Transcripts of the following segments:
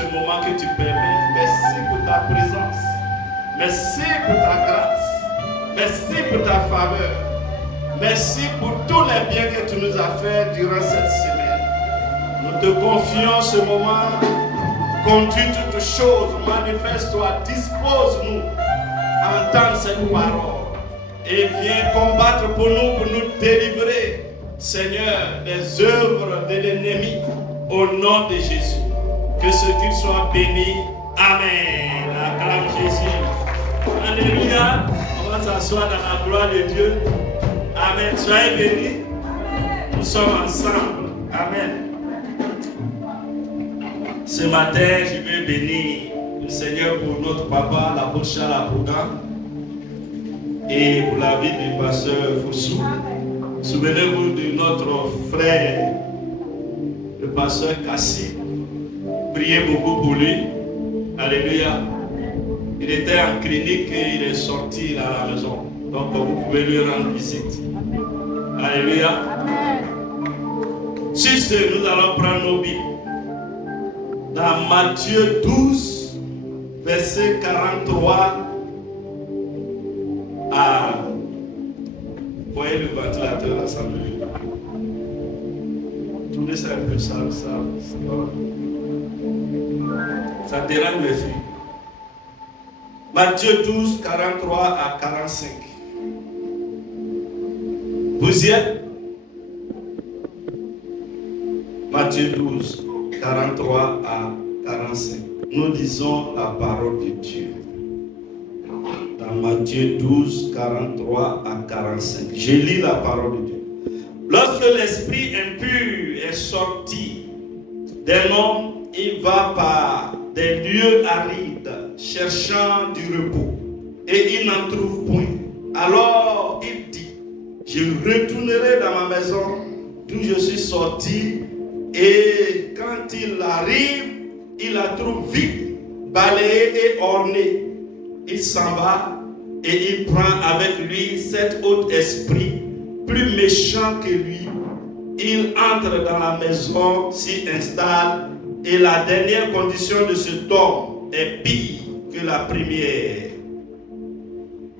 ce moment que tu permets. Merci pour ta présence. Merci pour ta grâce. Merci pour ta faveur. Merci pour tous les biens que tu nous as fait durant cette semaine. Nous te confions ce moment. Conduis toutes choses, manifeste-toi, dispose-nous à entendre cette parole et viens combattre pour nous délivrer, Seigneur, des œuvres de l'ennemi au nom de Jésus. Que ce qu'il soit béni. Amen. Acclame Jésus. Alléluia. On va s'asseoir dans la gloire de Dieu. Amen. Soyez bénis. Nous sommes ensemble. Amen. Ce matin, je veux bénir le Seigneur pour notre papa, l'apôtre Charles Apouga, et pour la vie du pasteur Foussou. Souvenez-vous de notre frère, le pasteur Kassi. Priez beaucoup pour lui. Alléluia. Il était en clinique et il est sorti à la maison. Donc vous pouvez lui rendre visite. Alléluia. Sur ce, nous allons prendre nos Bibles. Dans Matthieu 12, verset 43 à... Voyez le ventilateur là, ça me... Tournez ça un peu, ça dérange mes filles. Matthieu 12, 43 à 45. Vous y êtes? Matthieu 12, 43 à 45. Nous lisons la parole de Dieu. Dans Matthieu 12, 43 à 45. Je lis la parole de Dieu. Lorsque l'esprit impur est sorti d'un homme, il va par des lieux arides, cherchant du repos, et il n'en trouve point. Alors il dit, je retournerai dans ma maison d'où je suis sorti. Et quand il arrive, il la trouve vide, balayée et ornée. Il s'en va et il prend avec lui 7 autres esprits plus méchants que lui. Il entre dans la maison, s'y installe, et la dernière condition de cet homme est pire que la première.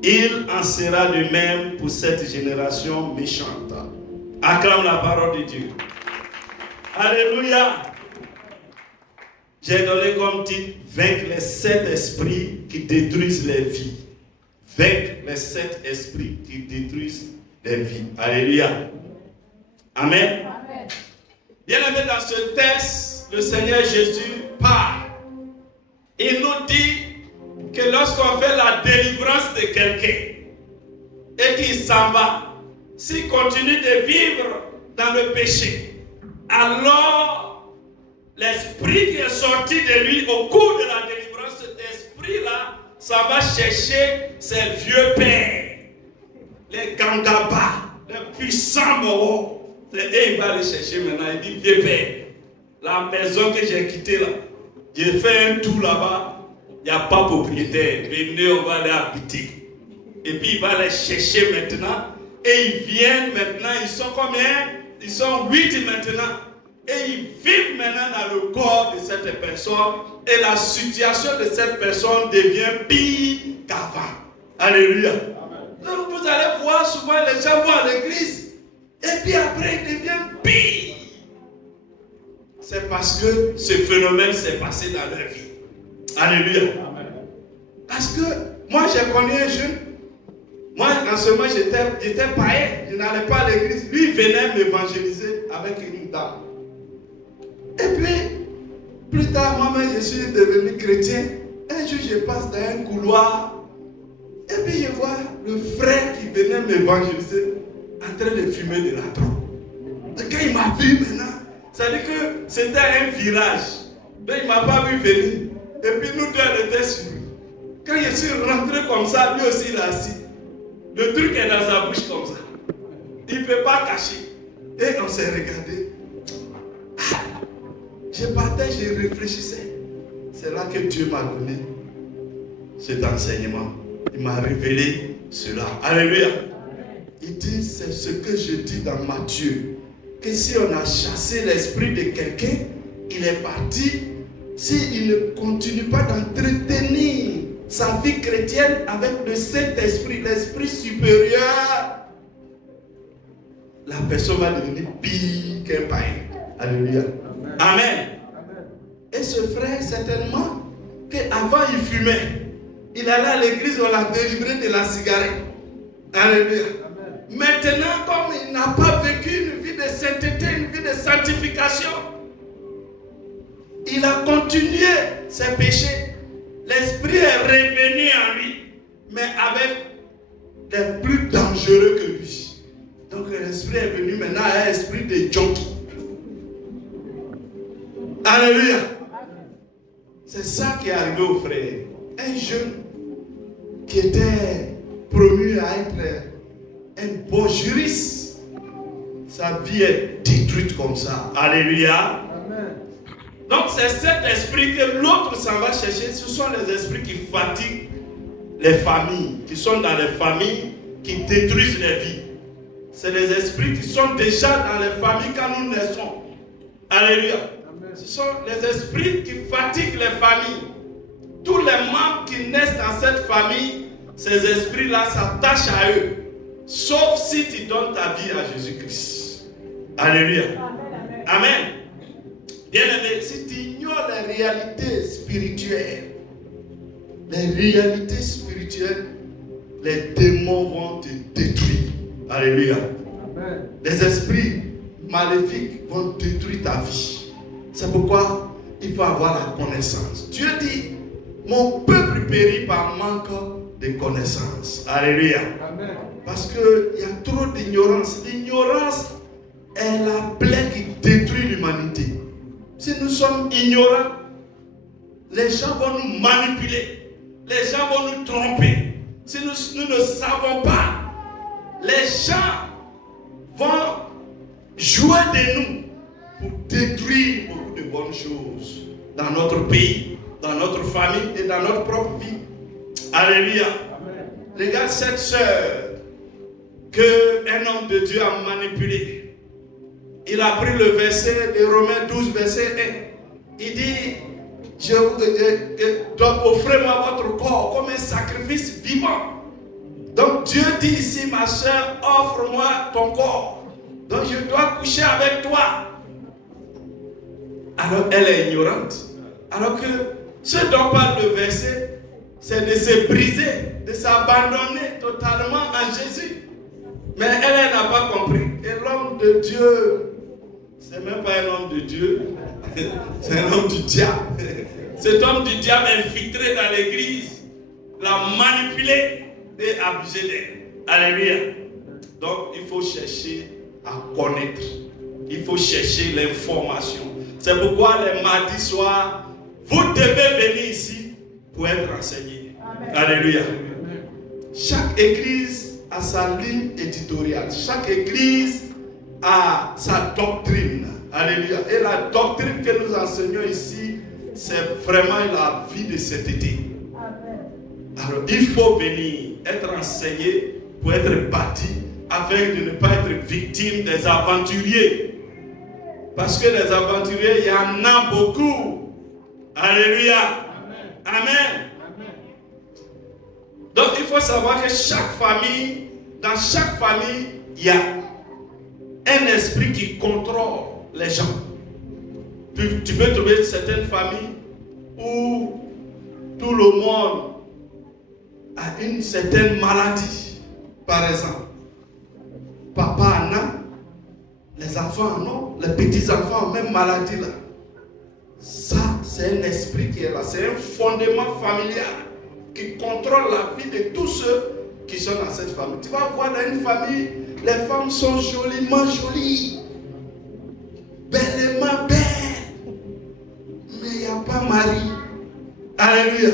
Il en sera de même pour cette génération méchante. Acclame la parole de Dieu. Alléluia. J'ai donné comme titre vaincre les 7 esprits qui détruisent les vies. Vaincre les 7 esprits qui détruisent les vies. Alléluia. Amen. Amen. Bien aimé, dans ce texte, le Seigneur Jésus parle. Il nous dit que lorsqu'on fait la délivrance de quelqu'un et qu'il s'en va, s'il continue de vivre dans le péché, alors l'esprit qui est sorti de lui au cours de la délivrance, cet esprit-là, ça va chercher ses vieux pères, les gangabas, les puissants moraux. Et il va les chercher maintenant. Il dit, vieux père, la maison que j'ai quittée là, j'ai fait un tour là-bas, il n'y a pas propriétaire. Venez, on va aller habiter. Et puis il va les chercher maintenant. Et ils viennent maintenant, ils sont combien? Ils sont 8 maintenant. Et ils vivent maintenant dans le corps de cette personne. Et la situation de cette personne devient pire qu'avant. Alléluia. Donc vous allez voir souvent les gens vont à l'église. Et puis après ils deviennent pire. C'est parce que ce phénomène s'est passé dans leur vie. Alléluia. Parce que moi j'ai connu un jeune. Moi en ce moment j'étais païen. Je n'allais pas à l'église. Lui il venait m'évangéliser avec une dame. Et puis, plus tard, moi-même, je suis devenu chrétien. Un jour, je passe dans un couloir. Et puis, je vois le frère qui venait m'évangéliser en train de fumer de la drogue. Et quand il m'a vu maintenant, ça veut dire que c'était un virage. Donc, il ne m'a pas vu venir. Et puis, nous deux, on était sur lui. Quand je suis rentré comme ça, lui aussi, il est assis. Le truc est dans sa bouche comme ça. Il ne peut pas cacher. Et on s'est regardé. Je partais, je réfléchissais. C'est là que Dieu m'a donné cet enseignement. Il m'a révélé cela. Alléluia. Il dit, c'est ce que je dis dans Matthieu, que si on a chassé l'esprit de quelqu'un, il est parti. s'il ne continue pas d'entretenir sa vie chrétienne avec le Saint-Esprit, l'Esprit supérieur, la personne va devenir pire qu'un païen. Alléluia. Amen. Et ce frère, certainement, qu'avant il fumait, il allait à l'église, on l'a délivré de la cigarette. Alléluia. Maintenant, comme il n'a pas vécu une vie de sainteté, une vie de sanctification, il a continué ses péchés. L'esprit est revenu en lui, mais avec des plus dangereux que lui. Donc l'esprit est venu maintenant à un esprit de junkie. Alléluia. C'est ça qui est arrivé au frère. Un jeune qui était promu à être un bon juriste, sa vie est détruite comme ça. Alléluia. Amen. Donc c'est cet esprit que l'autre s'en va chercher. Ce sont les esprits qui fatiguent les familles, qui sont dans les familles, qui détruisent les vies. C'est les esprits qui sont déjà dans les familles quand nous naissons. Alléluia. Amen. Ce sont les esprits qui fatiguent les familles. Tous les membres qui naissent dans cette famille, ces esprits-là s'attachent à eux. Sauf si tu donnes ta vie à Jésus-Christ. Alléluia. Amen. Amen. Bien-aimé, si tu ignores les réalités spirituelles, les démons vont te détruire. Alléluia. Amen. Les esprits maléfiques vont détruire ta vie. C'est pourquoi il faut avoir la connaissance. Dieu dit, mon peuple périt par manque de connaissance. Alléluia. Amen. Parce qu'il y a trop d'ignorance. L'ignorance est la plaie qui détruit l'humanité. Si nous sommes ignorants, les gens vont nous manipuler. Les gens vont nous tromper. Si nous ne savons pas, les gens vont jouer de nous pour détruire beaucoup de bonnes choses dans notre pays, dans notre famille et dans notre propre vie. Alléluia. Amen. Regarde cette sœur qu'un homme de Dieu a manipulé. Il a pris le verset de Romains 12, verset 1. Il dit, offrez-moi votre corps comme un sacrifice vivant. Donc Dieu dit ici, ma soeur, offre-moi ton corps. Donc je dois coucher avec toi. Alors elle est ignorante. Alors que ce dont parle le verset, c'est de se briser, de s'abandonner totalement à Jésus. Mais elle n'a pas compris. Et l'homme de Dieu, c'est même pas un homme de Dieu, c'est un homme du diable. Cet homme du diable infiltré dans l'église l'a manipulé et abusé d'elle. Alléluia. Donc il faut chercher à connaître. Il faut chercher l'information. C'est pourquoi les mardis soirs, vous devez venir ici pour être enseigné. Amen. Alléluia. Amen. Chaque église a sa ligne éditoriale. Chaque église a sa doctrine. Alléluia. Et la doctrine que nous enseignons ici, c'est vraiment la vie de cet été. Amen. Alors, il faut venir être enseigné pour être bâti afin de ne pas être victime des aventuriers. Parce que les aventuriers, il y en a beaucoup. Alléluia. Amen. Amen. Amen. Donc, il faut savoir que chaque famille, dans chaque famille, il y a un esprit qui contrôle les gens. Tu peux trouver certaines familles où tout le monde a une certaine maladie. Par exemple, papa en a, les enfants en ont, les petits-enfants ont même maladie là. Ça, c'est un esprit qui est là. C'est un fondement familial qui contrôle la vie de tous ceux qui sont dans cette famille. Tu vas voir dans une famille, les femmes sont joliment jolies, bellement belles, mais il n'y a pas mari. Alléluia.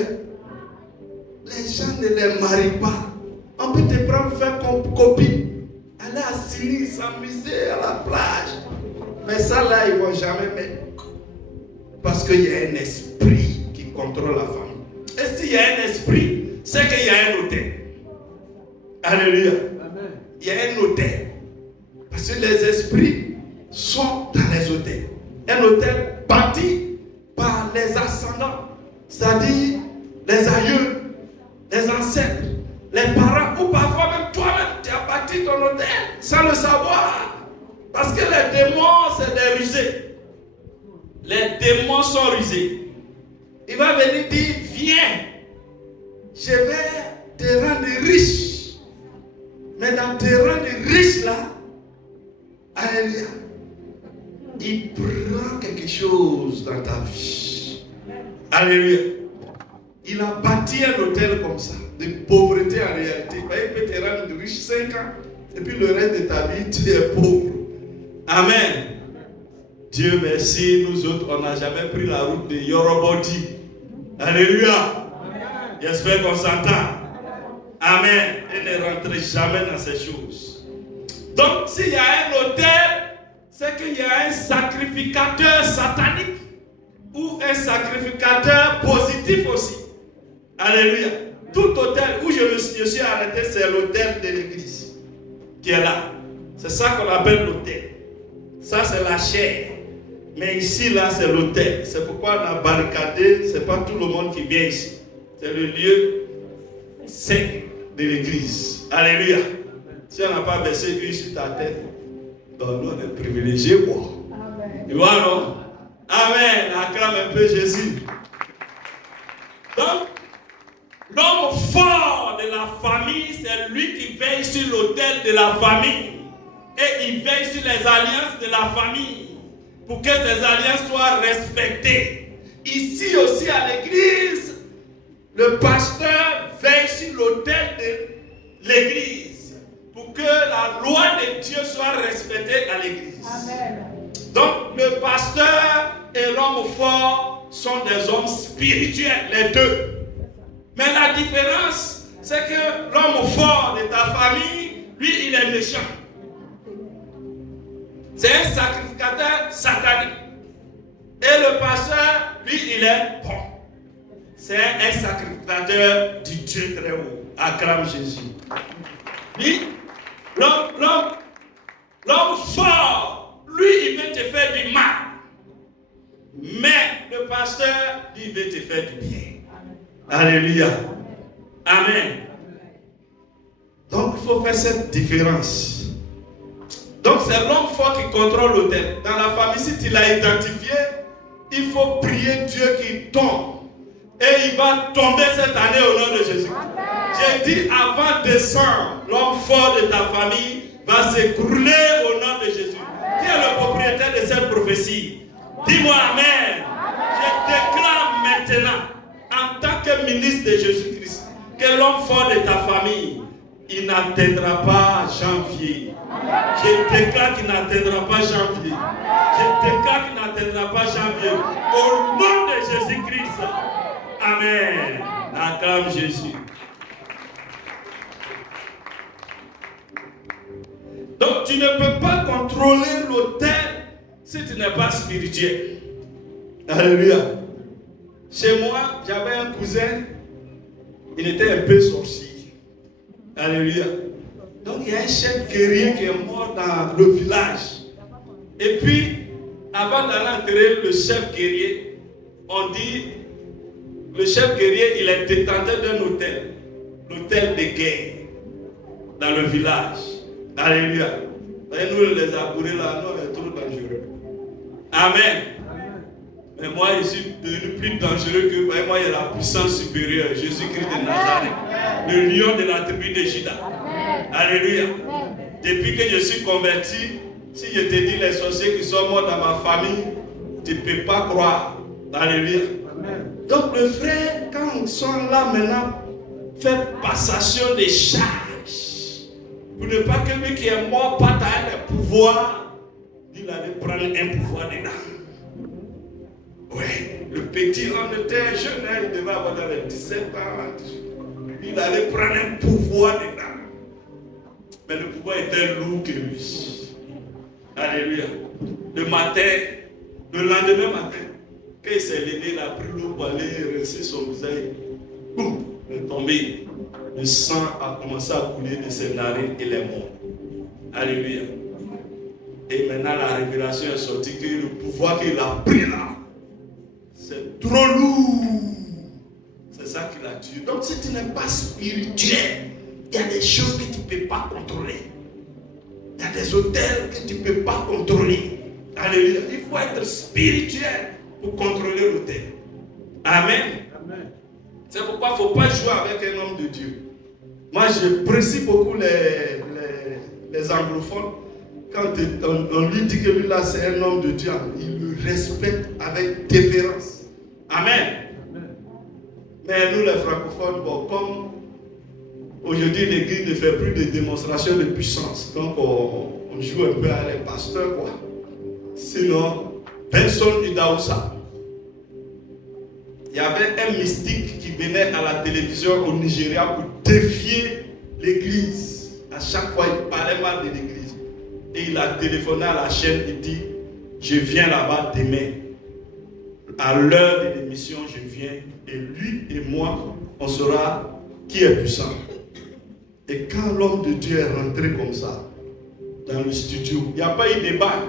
Les gens ne les marient pas. On peut te prendre faire copine, aller à Syrie, s'amuser à la plage. Mais ça là, ils ne vont jamais mettre. Parce qu'il y a un esprit qui contrôle la famille. Et s'il y a un esprit, c'est qu'il y a un hôtel. Alléluia. Amen. Il y a un hôtel. Parce que les esprits sont dans les hôtels. Un hôtel bâti par les ascendants, c'est-à-dire les aïeux, les ancêtres, les parents, ou parfois même toi-même, tu as bâti ton hôtel sans le savoir. Parce que les démons, c'est des rusés. Les démons sont rusés. Il va venir dire, viens, je vais te rendre riche. Mais dans te rendre riche là, alléluia, il prend quelque chose dans ta vie. Alléluia. Il a bâti un hôtel comme ça, de pauvreté en réalité. Il peut te rendre riche 5 ans, et puis le reste de ta vie, tu es pauvre. Amen. Dieu merci, nous autres, on n'a jamais pris la route de Yorobodi. Alléluia. J'espère qu'on s'entend. Amen. Et ne rentrez jamais dans ces choses. Donc, s'il y a un autel, c'est qu'il y a un sacrificateur satanique ou un sacrificateur positif aussi. Alléluia. Tout autel où je suis arrêté, c'est l'autel de l'église qui est là. C'est ça qu'on appelle l'autel. Ça, c'est la chair. Mais ici, là, c'est l'autel. C'est pourquoi on a barricadé. Ce n'est pas tout le monde qui vient ici. C'est le lieu saint de l'église. Alléluia. Si on n'a pas versé une sur ta tête, donc nous, on est privilégiés, quoi. Tu vois, non? Amen. Acclame un peu Jésus. Donc, l'homme fort de la famille, c'est lui qui veille sur l'autel de la famille. Et il veille sur les alliances de la famille pour que ces alliances soient respectées. Ici aussi à l'église, le pasteur veille sur l'autel de l'église pour que la loi de Dieu soit respectée à l'église. Amen. Donc le pasteur et l'homme fort sont des hommes spirituels, les deux. Mais la différence, c'est que l'homme fort de ta famille, lui, il est méchant. C'est un sacrificateur satanique. Et le pasteur, lui, il est bon. C'est un sacrificateur du Dieu très haut. Acclame Jésus. Lui, l'homme fort, lui, il veut te faire du mal. Mais le pasteur, lui, il veut te faire du bien. Alléluia. Amen. Donc, il faut faire cette différence. Donc, c'est l'homme fort qui contrôle l'autel. Dans la famille, si tu l'as identifié, il faut prier Dieu qui tombe. Et il va tomber cette année au nom de Jésus. J'ai dit avant décembre, l'homme fort de ta famille va s'écrouler au nom de Jésus. Qui est le propriétaire de cette prophétie? Dis-moi Amen. Je déclare maintenant, en tant que ministre de Jésus-Christ, que l'homme fort de ta famille, il n'atteindra pas janvier. Je déclare qu'il n'atteindra pas janvier. Je déclare qu'il n'atteindra pas janvier. Au nom de Jésus-Christ. Amen. Acclame Jésus. Donc tu ne peux pas contrôler l'autel si tu n'es pas spirituel. Alléluia. Chez moi, j'avais un cousin, il était un peu sorcier. Alléluia. Donc il y a un chef guerrier qui est mort dans le village. Et puis, avant d'aller enterrer le chef guerrier, on dit, le chef guerrier, il est détenteur d'un hôtel, l'hôtel de guerre, dans le village. Alléluia. Et nous, les abourés là, nous, on est trop dangereux. Amen. Mais moi, je suis devenu plus dangereux que moi. Moi, il y a la puissance supérieure. Jésus-Christ de Nazareth. Le lion de la tribu de Juda. Alléluia. Depuis que je suis converti, si je te dis les sorciers qui sont morts dans ma famille, tu ne peux pas croire. Alléluia. Donc le frère, quand ils sont là maintenant, fait passation des charges. Pour ne pas que lui qui est mort partage le pouvoir, il allait prendre un pouvoir dedans. Oui, le petit, on était jeune, il devait avoir dans les 17 ans. Il allait prendre un pouvoir dedans. Mais le pouvoir était lourd que lui. Alléluia. Le lendemain matin, quand il s'est levé, il a pris l'eau pour aller rincer son visage. Boum, il est tombé. Le sang a commencé à couler de ses narines et il est mort. Alléluia. Et maintenant la révélation est sortie que le pouvoir qu'il a pris là, C'est trop lourd. C'est ça qui l'a tué. Donc si tu n'es pas spirituel, il y a des choses que tu ne peux pas contrôler. Il y a des hôtels que tu ne peux pas contrôler. Alléluia. Il faut être spirituel pour contrôler l'hôtel. Amen. Amen. C'est pourquoi il ne faut pas jouer avec un homme de Dieu. Moi, j'apprécie beaucoup les anglophones. Quand on lui dit que lui là, c'est un homme de Dieu, il le respecte avec déférence. Amen. Amen. Mais nous, les francophones, bon, comme aujourd'hui, l'Église ne fait plus de démonstration de puissance. Donc, on joue un peu à les pasteurs, quoi. Sinon, Benson Idaoussa. Il y avait un mystique qui venait à la télévision au Nigeria pour défier l'Église. À chaque fois, il parlait mal de l'Église. Et il a téléphoné à la chaîne, il dit, je viens là-bas demain. À l'heure de l'émission, je viens. Et lui et moi, on saura qui est puissant. Et quand l'homme de Dieu est rentré comme ça, dans le studio, il n'y a pas eu de débat.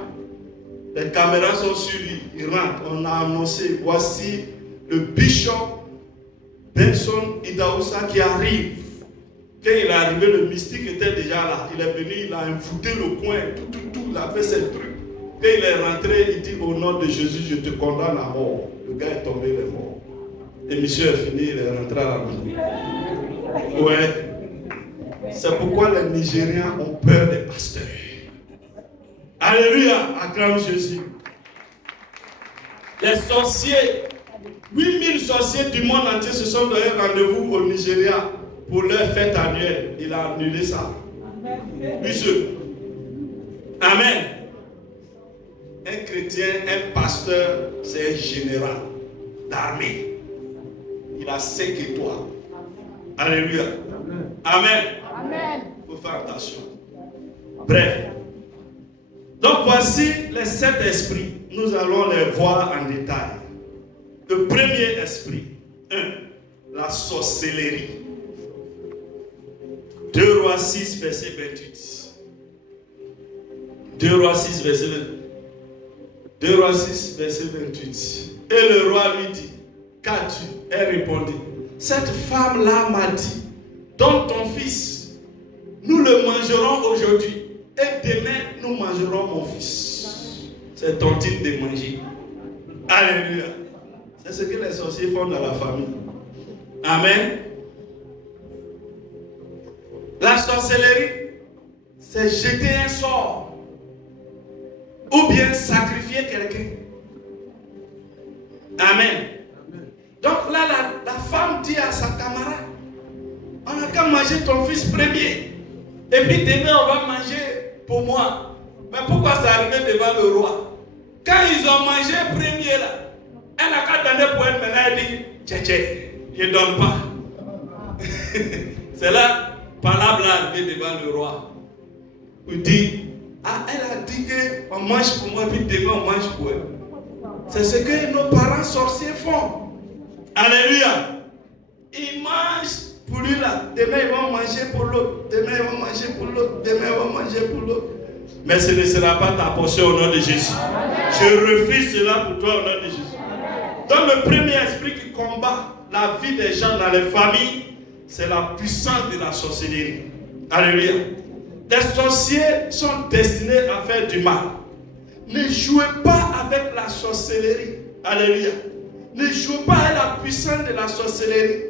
Les caméras sont sur lui, il rentre. On a annoncé, voici le bishop Benson Idaoussa qui arrive. Quand il est arrivé, le mystique était déjà là. Il est venu, il a envoûté le coin, tout, il a fait ses trucs. Quand il est rentré, il dit au nom de Jésus, je te condamne à mort. Le gars est tombé, il est mort. L'émission est finie, il est rentré à la maison. Ouais. C'est pourquoi les Nigériens ont peur des pasteurs. Alléluia, acclame Jésus. Les sorciers, 8000 sorciers du monde entier se sont donné rendez-vous au Nigeria pour leur fête annuelle. Il a annulé ça. Lui seul. Amen. Un chrétien, un pasteur, c'est un général d'armée. Il a 5 étoiles. Alléluia. Amen. Amen. Il faut faire attention. Bref. Donc voici les 7 esprits. Nous allons les voir en détail. Le premier esprit, 1. La sorcellerie. 2 Rois 6, verset 28. 2 Rois 6, verset 28. 2 Rois 6, verset 28. Et le roi lui dit, qu'as-tu? Elle répondit, cette femme-là m'a dit, donne ton fils, nous le mangerons aujourd'hui, et demain nous mangerons mon fils. C'est ton type de manger. Alléluia. C'est ce que les sorciers font dans la famille. Amen. La sorcellerie, c'est jeter un sort ou bien sacrifier quelqu'un. Amen. Donc là, la femme dit à sa camarade, on n'a qu'à manger ton fils premier. Et puis demain, on va manger pour moi. Mais pourquoi c'est arrivé devant le roi? Quand ils ont mangé premier là, elle n'a qu'à donner pour elle, maintenant elle dit, tché, je ne donne pas. C'est là, par là, arrivé devant le roi. Il dit, ah, elle a dit qu'on mange pour moi, puis demain on mange pour elle. C'est ce que nos parents sorciers font. Alléluia. Ils mangent pour lui là. Demain ils vont manger pour l'autre. Demain ils vont manger pour l'autre. Demain ils vont manger pour l'autre. Mais ce ne sera pas ta portion au nom de Jésus. Je refuse cela pour toi au nom de Jésus. Donc le premier esprit qui combat la vie des gens dans les familles, c'est la puissance de la sorcellerie. Alléluia. Les sorciers sont destinés à faire du mal. Ne jouez pas avec la sorcellerie. Alléluia. Ne jouez pas avec la puissance de la sorcellerie.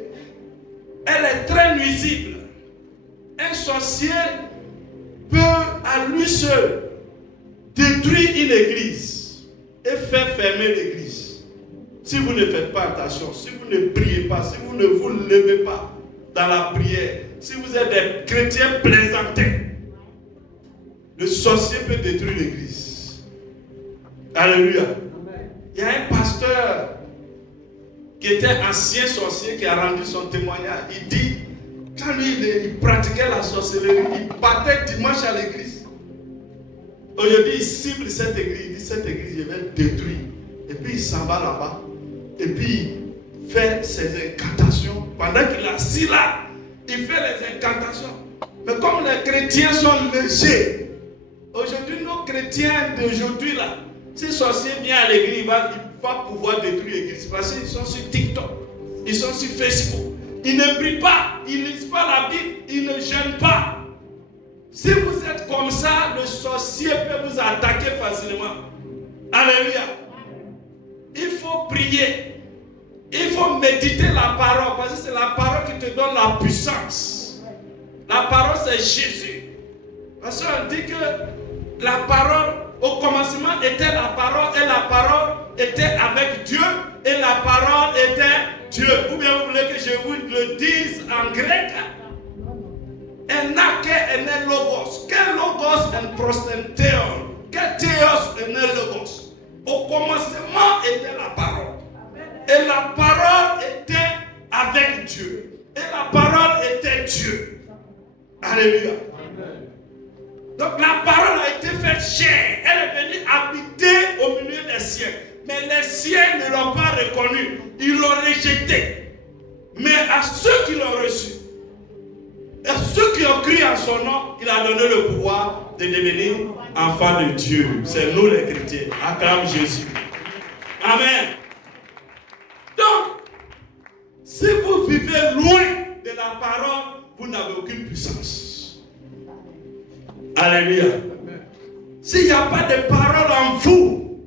Elle est très nuisible. Un sorcier peut à lui seul détruire une église et faire fermer l'église. Si vous ne faites pas attention, si vous ne priez pas, si vous ne vous levez pas dans la prière, si vous êtes des chrétiens plaisantins, le sorcier peut détruire l'église. Alléluia. Il y a un pasteur qui était ancien sorcier qui a rendu son témoignage. Il dit, quand lui il pratiquait la sorcellerie, il partait dimanche à l'église. Aujourd'hui, il cible cette église. Il dit, cette église, je vais détruire. Et puis il s'en va là-bas. Et puis il fait ses incantations. Pendant qu'il est assis là, il fait les incantations. Mais comme les chrétiens sont légers, aujourd'hui, nos chrétiens d'aujourd'hui là, si le sorcier vient à l'église, il va pouvoir détruire l'église. Parce qu'ils sont sur TikTok, ils sont sur Facebook. Ils ne prient pas, ils ne lisent pas la Bible, ils ne jeûnent pas. Si vous êtes comme ça, le sorcier peut vous attaquer facilement. Alléluia. Il faut prier. Il faut méditer la parole. Parce que c'est la parole qui te donne la puissance. La parole, c'est Jésus. Parce qu'on dit que la parole, au commencement, était la parole. Et la parole était avec Dieu. Et la parole était Dieu. Ou bien vous voulez que je vous le dise en grec? Enake ene logos. Que logos en prostentheon. Que théos ene logos. Au commencement était la parole. Et la parole était avec Dieu. Et la parole était Dieu. Alléluia. Donc la parole a été faite chair. Elle est venue habiter au milieu des siens. Mais les siens ne l'ont pas reconnue. Ils l'ont rejeté. Mais à ceux qui l'ont reçu, à ceux qui ont cru en son nom, il a donné le pouvoir de devenir enfants de Dieu. C'est nous les chrétiens. Acclame Jésus. Amen. Donc, si vous vivez loin de la parole, vous n'avez aucune puissance. Alléluia. S'il n'y a pas de parole en vous,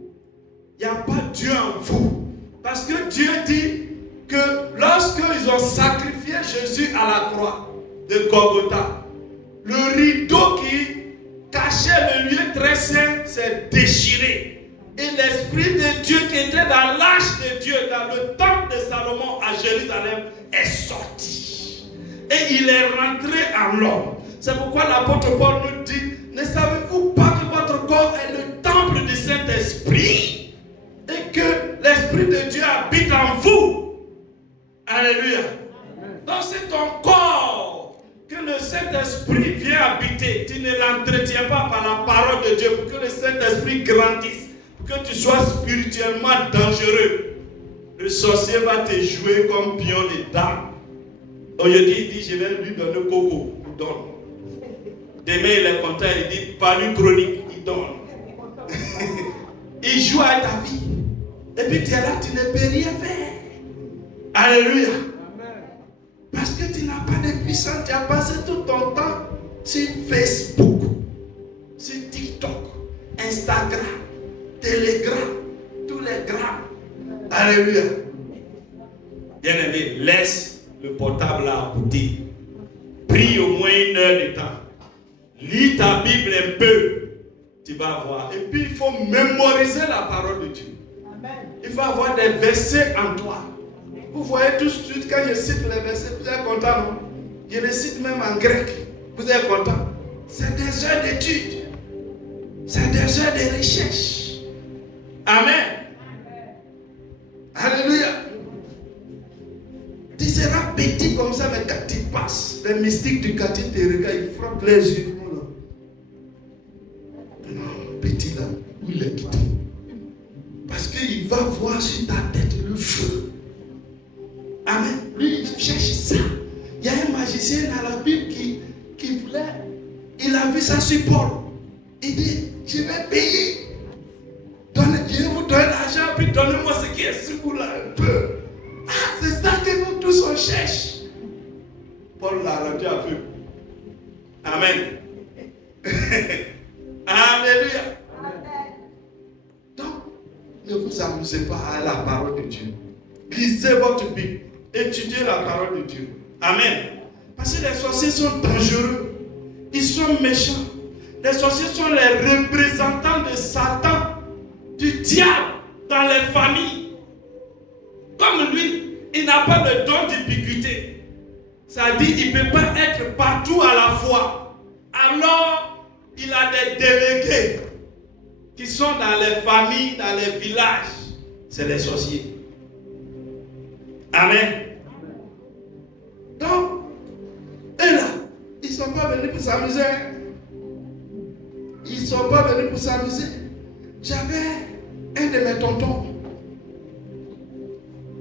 il n'y a pas Dieu en vous. Parce que Dieu dit que lorsqu'ils ont sacrifié Jésus à la croix de Golgotha, le rideau qui cachait le lieu très saint s'est déchiré. Et l'Esprit de Dieu qui était dans l'arche de Dieu, dans le temple de Salomon à Jérusalem, est sorti. Et il est rentré en l'homme. C'est pourquoi l'apôtre Paul nous dit, ne savez-vous pas que votre corps est le temple du Saint-Esprit et que l'Esprit de Dieu habite en vous? Alléluia. Donc c'est ton corps que le Saint-Esprit vient habiter. Tu ne l'entretiens pas par la parole de Dieu pour que le Saint-Esprit grandisse. Que tu sois spirituellement dangereux, le sorcier va te jouer comme pion de dame. Aujourd'hui, il dit, je vais lui donner coco, il donne. Demain, il est content, il dit, palu chronique, il donne. Il joue à ta vie. Et puis tu es là, tu ne peux rien faire. Alléluia. Parce que tu n'as pas de puissance, tu as passé tout ton temps sur Facebook, sur TikTok, Instagram, Telegram, tous les grammes. Alléluia. Bien-aimé, laisse le portable à côté. Prie au moins 1 heure de temps. Lis ta Bible un peu. Tu vas voir. Et puis il faut mémoriser la parole de Dieu. Il faut avoir des versets en toi. Vous voyez tout de suite quand je cite les versets, vous êtes content, non? Je les cite même en grec. Vous êtes content? C'est des heures d'études. C'est des heures de recherche. Amen. Alléluia. Tu seras petit comme ça, mais quand tu passes, les mystiques du quartier te regardent, ils frottent les yeux. Non, petit là, où il est quitté? Parce qu'il va voir sur ta tête le feu. Amen. Lui, il cherche ça. Il y a un magicien dans la Bible qui voulait, il a vu ça sur Paul. Il dit, je vais payer. Je vais vous donner l'argent, puis donnez-moi ce qui est sur vous là un peu. Ah, c'est ça que nous tous on cherche. Paul l'a rendu à feu. Amen. Alléluia. Donc, ne vous amusez pas à la parole de Dieu. Lisez votre Bible. Étudiez la parole de Dieu. Amen. Parce que les sorciers sont dangereux. Ils sont méchants. Les sorciers sont les représentants de Satan, du diable dans les familles. Comme lui, il n'a pas de don d'ubiquité. Ça dit qu'il ne peut pas être partout à la fois. Alors, il a des délégués qui sont dans les familles, dans les villages. C'est les sorciers. Amen. Donc, et là, ils ne sont pas venus pour s'amuser. Ils ne sont pas venus pour s'amuser. J'avais un de mes tontons.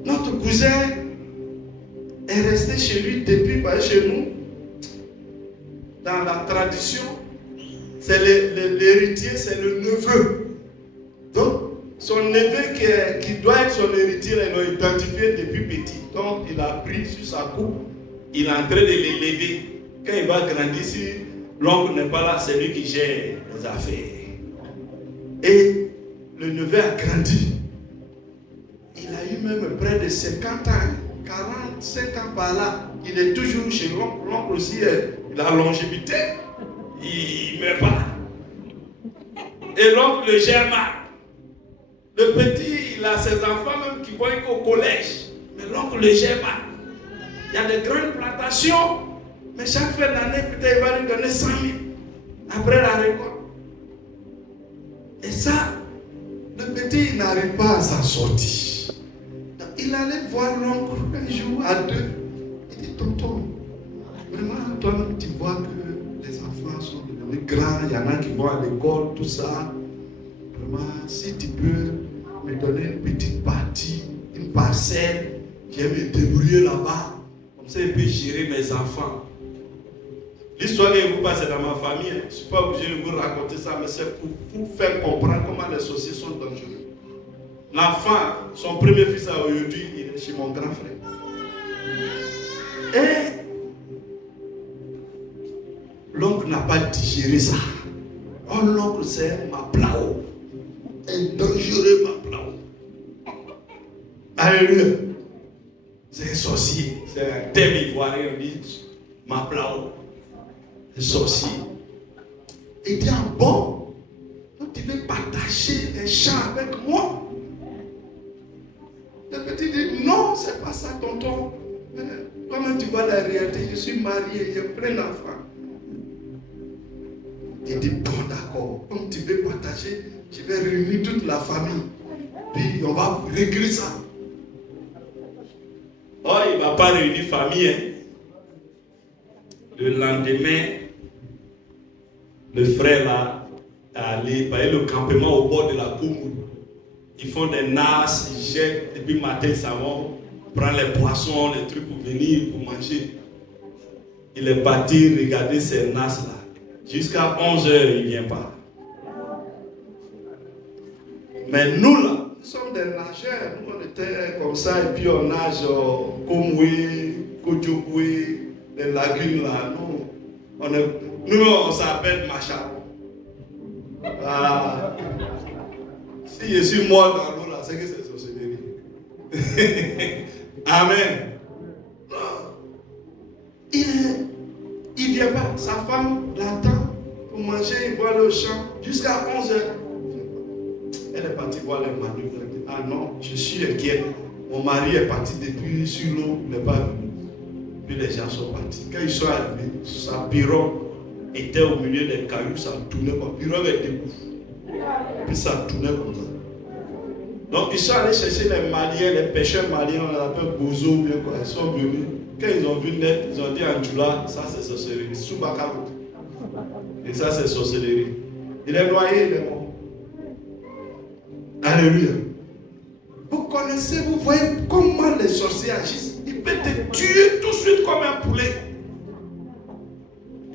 Notre cousin est resté chez lui depuis, pas chez nous. Dans la tradition, c'est l'héritier, c'est le neveu. Donc, son neveu qui doit être son héritier, ils l'ont identifié depuis petit. Donc il a pris sur sa coupe, il est en train de l'élever. Quand il va grandir, si l'oncle n'est pas là, c'est lui qui gère les affaires. Et le neveu a grandi. Il a eu même près de 50 ans, 45 ans par là. Il est toujours chez l'oncle. L'oncle aussi, il a longévité. Il ne meurt pas. Et l'oncle le gère mal. Le petit, il a ses enfants même qui vont au collège. Mais l'oncle le gère mal. Il y a de grandes plantations. Mais chaque fin d'année, peut-être il va lui donner 100 000 après la récolte. Et ça, le petit, il n'arrive pas à s'en sortir. Donc, il allait voir l'oncle un jour à deux. Il dit, tonton, vraiment, toi-même, tu vois que les enfants sont devenus grands, il y en a qui vont à l'école, tout ça. Vraiment, si tu peux me donner une petite partie, une parcelle, je vais me débrouiller là-bas. Comme ça, je peux gérer mes enfants. L'histoire que je vous passe dans ma famille, je ne suis pas obligé de vous raconter ça, mais c'est pour vous faire comprendre comment les sorciers sont dangereux. L'enfant, son premier fils à aujourd'hui, il est chez mon grand frère. Et l'oncle n'a pas digéré ça. Oh, l'oncle, c'est ma plao. Un dangereux ma plao. Alléluia. C'est un sorcier. C'est un thème ivoirien, on dit ma plao. Un sorcier. Il dit, ah bon, donc tu veux partager un champ avec moi? Le petit dit, non, c'est pas ça, tonton. Comment tu vois la réalité? Je suis marié, j'ai plein d'enfants. Il dit, bon, d'accord, comme tu veux partager, je vais réunir toute la famille. Puis on va régler ça. Oh, il ne va pas réunir famille. Hein. Le lendemain, le frère là est allé payer le campement au bord de la Koumou. Ils font des nasses, ils jettent, depuis le matin, ça va prendre les poissons, les trucs pour venir, pour manger. Il est parti regarder ces nasses là. Jusqu'à 11h, il ne vient pas. Mais nous là, nous sommes des nageurs. Nous on était comme ça et puis on nage au Komoué, Kodjokoué, les lagunes là. Nous on s'appelle Macha. Ah. Si je suis mort dans l'eau là, c'est que c'est sorcellerie. Amen. Il ne vient pas. Sa femme l'attend pour manger, il va aller au champ jusqu'à 11h. Elle est partie voir les manœuvres. Elle dit, ah non, je suis inquiet. Mon mari est parti depuis sur l'eau, il n'est pas venu. Puis les gens sont partis. Quand ils sont arrivés, sa pirogue était au milieu des cailloux, ça tournait comme pirogue était debout. Puis ça tournait comme ça. Donc ils sont allés chercher les Maliens, les pêcheurs maliens, on les appelle Bozo, bien quoi. Ils sont venus. Quand ils ont vu net, ils ont dit Anjula, ça c'est sorcellerie. Soubakaro. Et ça c'est sorcellerie. Il est noyé, il est mort. Alléluia. Vous connaissez, vous voyez comment les sorciers agissent. Il peut te tuer tout de suite comme un poulet.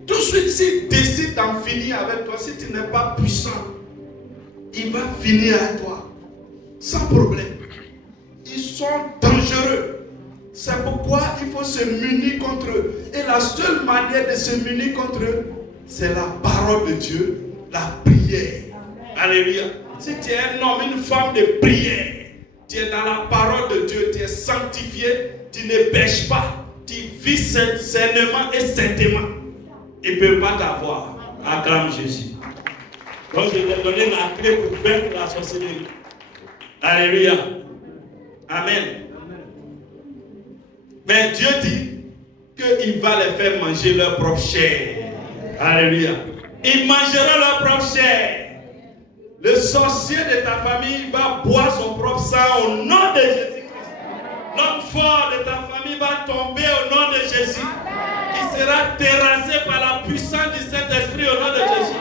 Tout de suite, s'il décide d'en finir avec toi, si tu n'es pas puissant, il va finir avec toi. Sans problème. Ils sont dangereux. C'est pourquoi il faut se munir contre eux. Et la seule manière de se munir contre eux, c'est la parole de Dieu, la prière. Alléluia. Si tu es un homme, une femme de prière, tu es dans la parole de Dieu, tu es sanctifié, tu ne pêches pas, tu vis sainement et saintement. Il ne peut pas t'avoir. Acclame Jésus. Donc je vais donner la clé pour vaincre la sorcellerie. Alléluia. Amen. Mais Dieu dit qu'il va les faire manger leur propre chair. Alléluia. Ils mangeront leur propre chair. Le sorcier de ta famille va boire son propre sang au nom de Jésus-Christ. L'homme fort de ta famille va tomber au nom de Jésus. Il sera terrassé par la puissance du Saint-Esprit au nom de Jésus.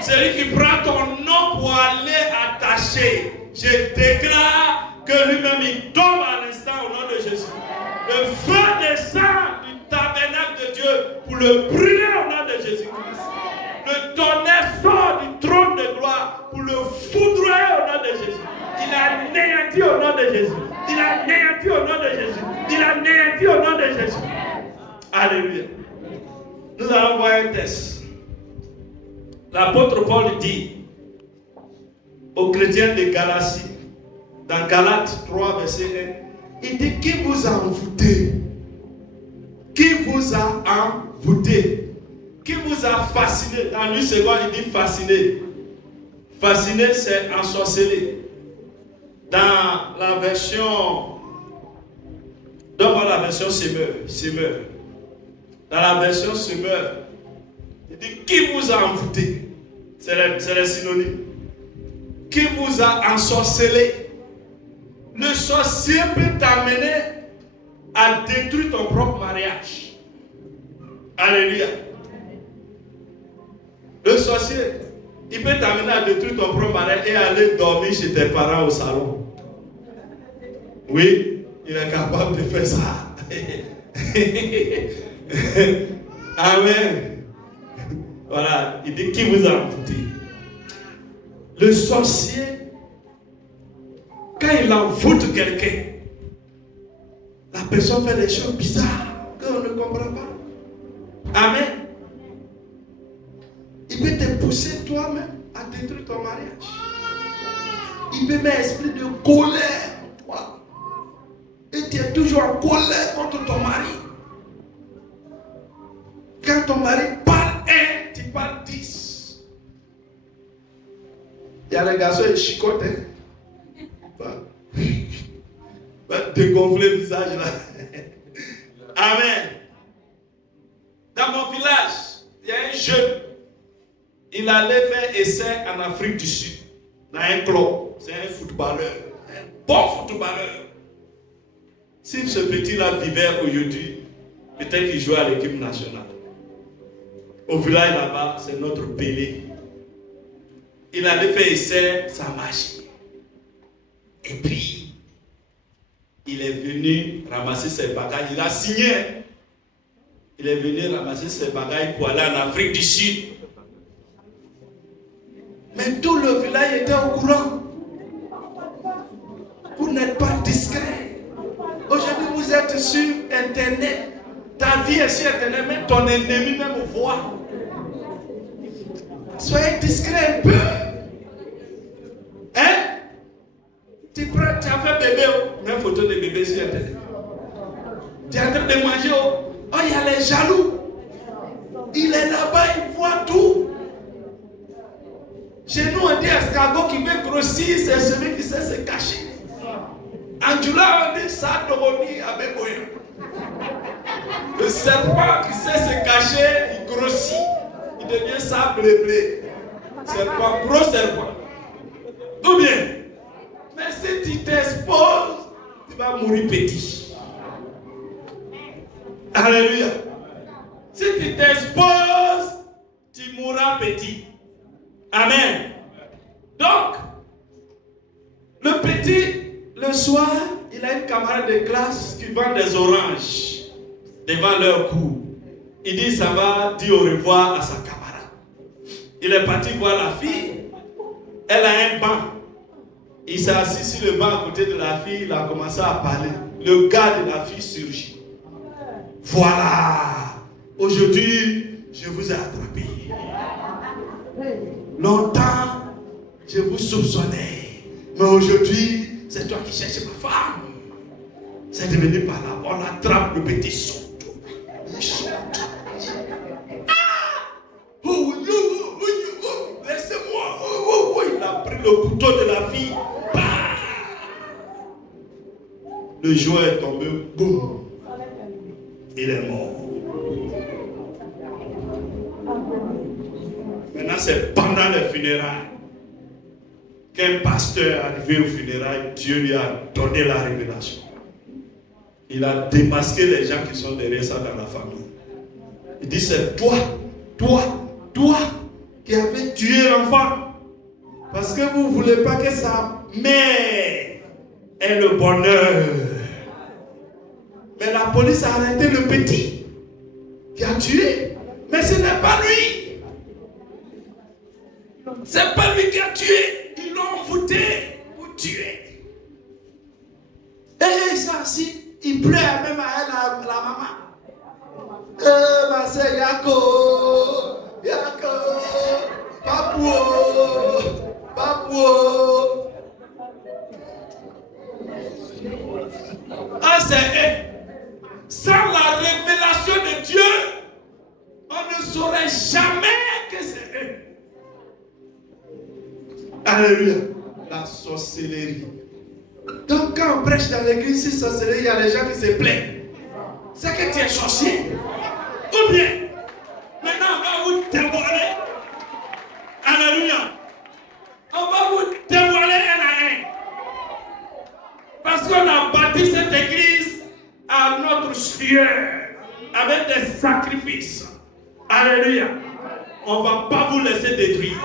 Celui qui prend ton nom pour aller attacher, je déclare que lui-même il tombe à l'instant au nom de Jésus. Le feu descend du tabernacle de Dieu pour le brûler au nom de Jésus-Christ. Le tonnerre sort du trône de gloire pour le foudroyer au nom de Jésus. Il Jésus. Alléluia. Nous allons voir un texte. L'apôtre Paul dit aux chrétiens de Galatie, dans Galates 3, verset 1, il dit: qui vous a envoûté? Qui vous a envoûté? Qui vous a fasciné? Dans lui second, il dit fasciné. Fasciné, c'est ensorcelé. Dans la version, donne-moi la version Semeur. Dans la version Semeur, il dit: qui vous a envoûté? C'est les synonymes. Qui vous a ensorcelé? Le sorcier peut t'amener à détruire ton propre mariage. Alléluia. Le sorcier, il peut t'amener à détruire ton propre mariage et aller dormir chez tes parents au salon. Oui, il est capable de faire ça. Amen. Voilà, il dit: qui vous a envoûté? Le sorcier, quand il envoûte quelqu'un, la personne fait des choses bizarres qu'on ne comprend pas. Amen. Il peut te pousser toi-même à détruire ton mariage. Il peut mettre un esprit de colère en toi. Et tu es toujours en colère contre ton mari. Quand ton mari parle 1, tu parles 10. Il y a les garçons qui chicotent. Va dégonfler le visage là. Amen. Dans mon village, il y a un jeune. Il allait faire essai en Afrique du Sud. Dans un club. C'est un footballeur. Un bon footballeur. Si ce petit-là vivait aujourd'hui, peut-être qu'il jouait à l'équipe nationale. Au village là-bas, c'est notre Pelé. Il allait faire essai, ça a marché. Et puis, il est venu ramasser ses bagages. Il a signé. Il est venu ramasser ses bagages pour aller en Afrique du Sud. Mais tout le village était au courant. Vous n'êtes pas discret. Aujourd'hui, vous êtes sur Internet. Ta vie est sur Internet, même ton ennemi même voit. Soyez discret un peu. Hein? Tu as fait bébé, une photo de bébé sur Internet. Tu es en train de manger. Oh, il y a les jaloux. Il est là-bas, il voit tout. Chez nous, on dit escargot qui veut grossir, c'est celui qui sait se cacher. En Djoula, on dit ça, Dogoni, avec Boya. Le serpent qui sait se cacher, il grossit. Il devient sable blé. Serpent, gros serpent. Tout bien. Mais si tu t'exposes, tu vas mourir petit. Alléluia. Si tu t'exposes, tu mourras petit. Amen. Donc, le petit, le soir, il a une camarade de classe qui vend des oranges devant leur cour. Il dit ça va dire au revoir à sa camarade. Il est parti voir la fille. Elle a un banc. Il s'est assis sur le banc à côté de la fille. Il a commencé à parler. Le gars de la fille surgit. Voilà. Aujourd'hui, je vous ai attrapé. Longtemps, je vous soupçonnais. Mais aujourd'hui, c'est toi qui cherches ma femme. C'est devenu par là. On attrape le petit saut. Il saute. Laissez-moi. Il a pris le couteau de la fille. Le jour est tombé. Boum. Il est mort. Maintenant, c'est pendant les funérailles qu'un pasteur arrivé aux funérailles, Dieu lui a donné la révélation. Il a démasqué les gens qui sont derrière ça dans la famille. Il dit: c'est toi qui avez tué l'enfant. Parce que vous ne voulez pas que sa mère ait le bonheur. Mais la police a arrêté le petit qui a tué. Mais ce n'est pas lui. C'est pas lui qui a tué. Ils l'ont envoûté pour tuer. Et il s'est assis. Il pleure même à elle, la maman. Ma sœur Yako, Papouo. Ah, c'est sans la révélation de Dieu, on ne saurait jamais que c'est eux. Alléluia. La sorcellerie. Donc quand on prêche dans l'église sur sorcellerie, il y a les gens qui se plaignent. C'est que tu es sorcier. Ou bien, maintenant on va vous dévoiler. Alléluia. On va vous dévoiler un à un. Parce qu'on a bâti cette église à notre sueur, avec des sacrifices. Alléluia. On ne va pas vous laisser détruire.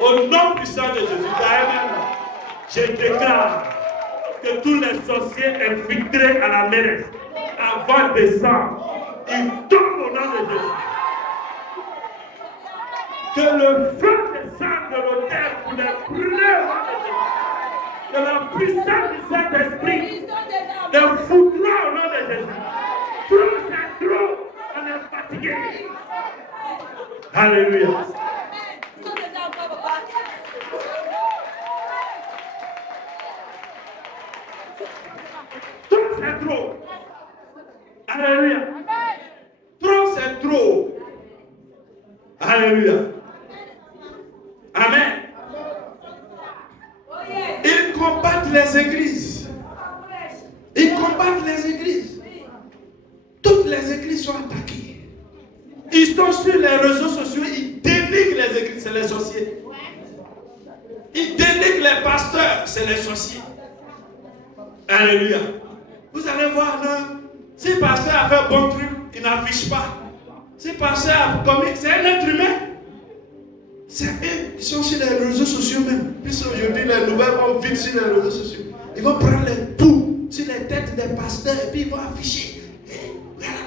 Au nom puissant de Jésus, je déclare que tous les sorciers infiltrés à la mer, avant de descendre, ils tombent au nom de Jésus. Que le feu descende de l'autel pour les brûler au nom de Jésus. Que la puissance du Saint-Esprit les foudra au nom de Jésus. Trop c'est trop, on est fatigué. Alléluia. Trop c'est trop. Alléluia. Trop c'est trop. Alléluia. Amen. Ils combattent les églises. Ils combattent les églises. Toutes les églises sont attaquées. Ils sont sur les réseaux sociaux, ils dénigrent les églises, c'est les sorciers. Ils dénigrent les pasteurs, c'est les sorciers. Alléluia. Vous allez voir, non? Si le pasteur a fait un bon truc, il n'affiche pas. Si le pasteur a commis, c'est un être humain. C'est eux qui sont sur les réseaux sociaux même. Puisque aujourd'hui, les nouvelles vont vite sur les réseaux sociaux. Ils vont prendre les poux sur les têtes des pasteurs et puis ils vont afficher. Voilà.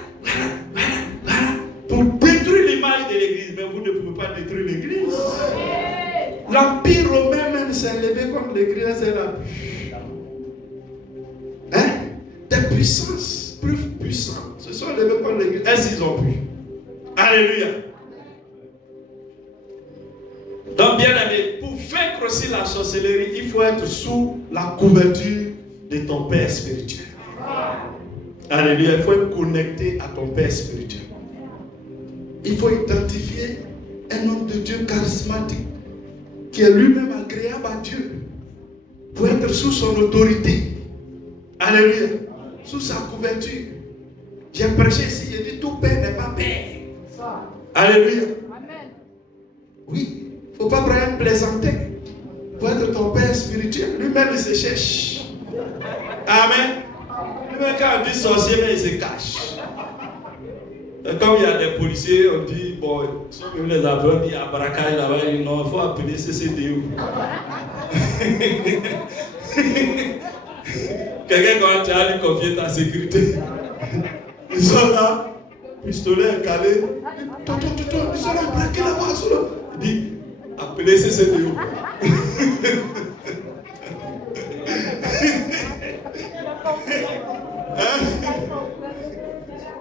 Pour détruire l'image de l'église. Mais vous ne pouvez pas détruire l'église. L'Empire romain même s'est levé contre l'église. Des puissances plus puissantes se sont levées contre l'église. Est-ce qu'ils ont pu? Alléluia. Donc, bien aimé, pour vaincre aussi la sorcellerie, il faut être sous la couverture de ton Père spirituel. Alléluia. Il faut être connecté à ton Père spirituel. Il faut identifier un homme de Dieu charismatique qui est lui-même agréable à Dieu pour être sous son autorité. Alléluia. Sous sa couverture. J'ai prêché ici, j'ai dit tout père n'est pas père. Alléluia. Oui. Il ne faut pas prendre plaisanter pour être ton père spirituel. Lui-même, il se cherche. Amen. Lui-même, quand on dit sorcier, il se cache. Et comme il y a des policiers, on dit, bon, si on les appelle, on dit à Barakaï là-bas, non, il faut appeler CCDO. Quelqu'un, quand tu as lui confier ta sécurité, ils sont là, pistolet calé. Ils sont là, braqués là-bas. Il dit, appelez CCDO.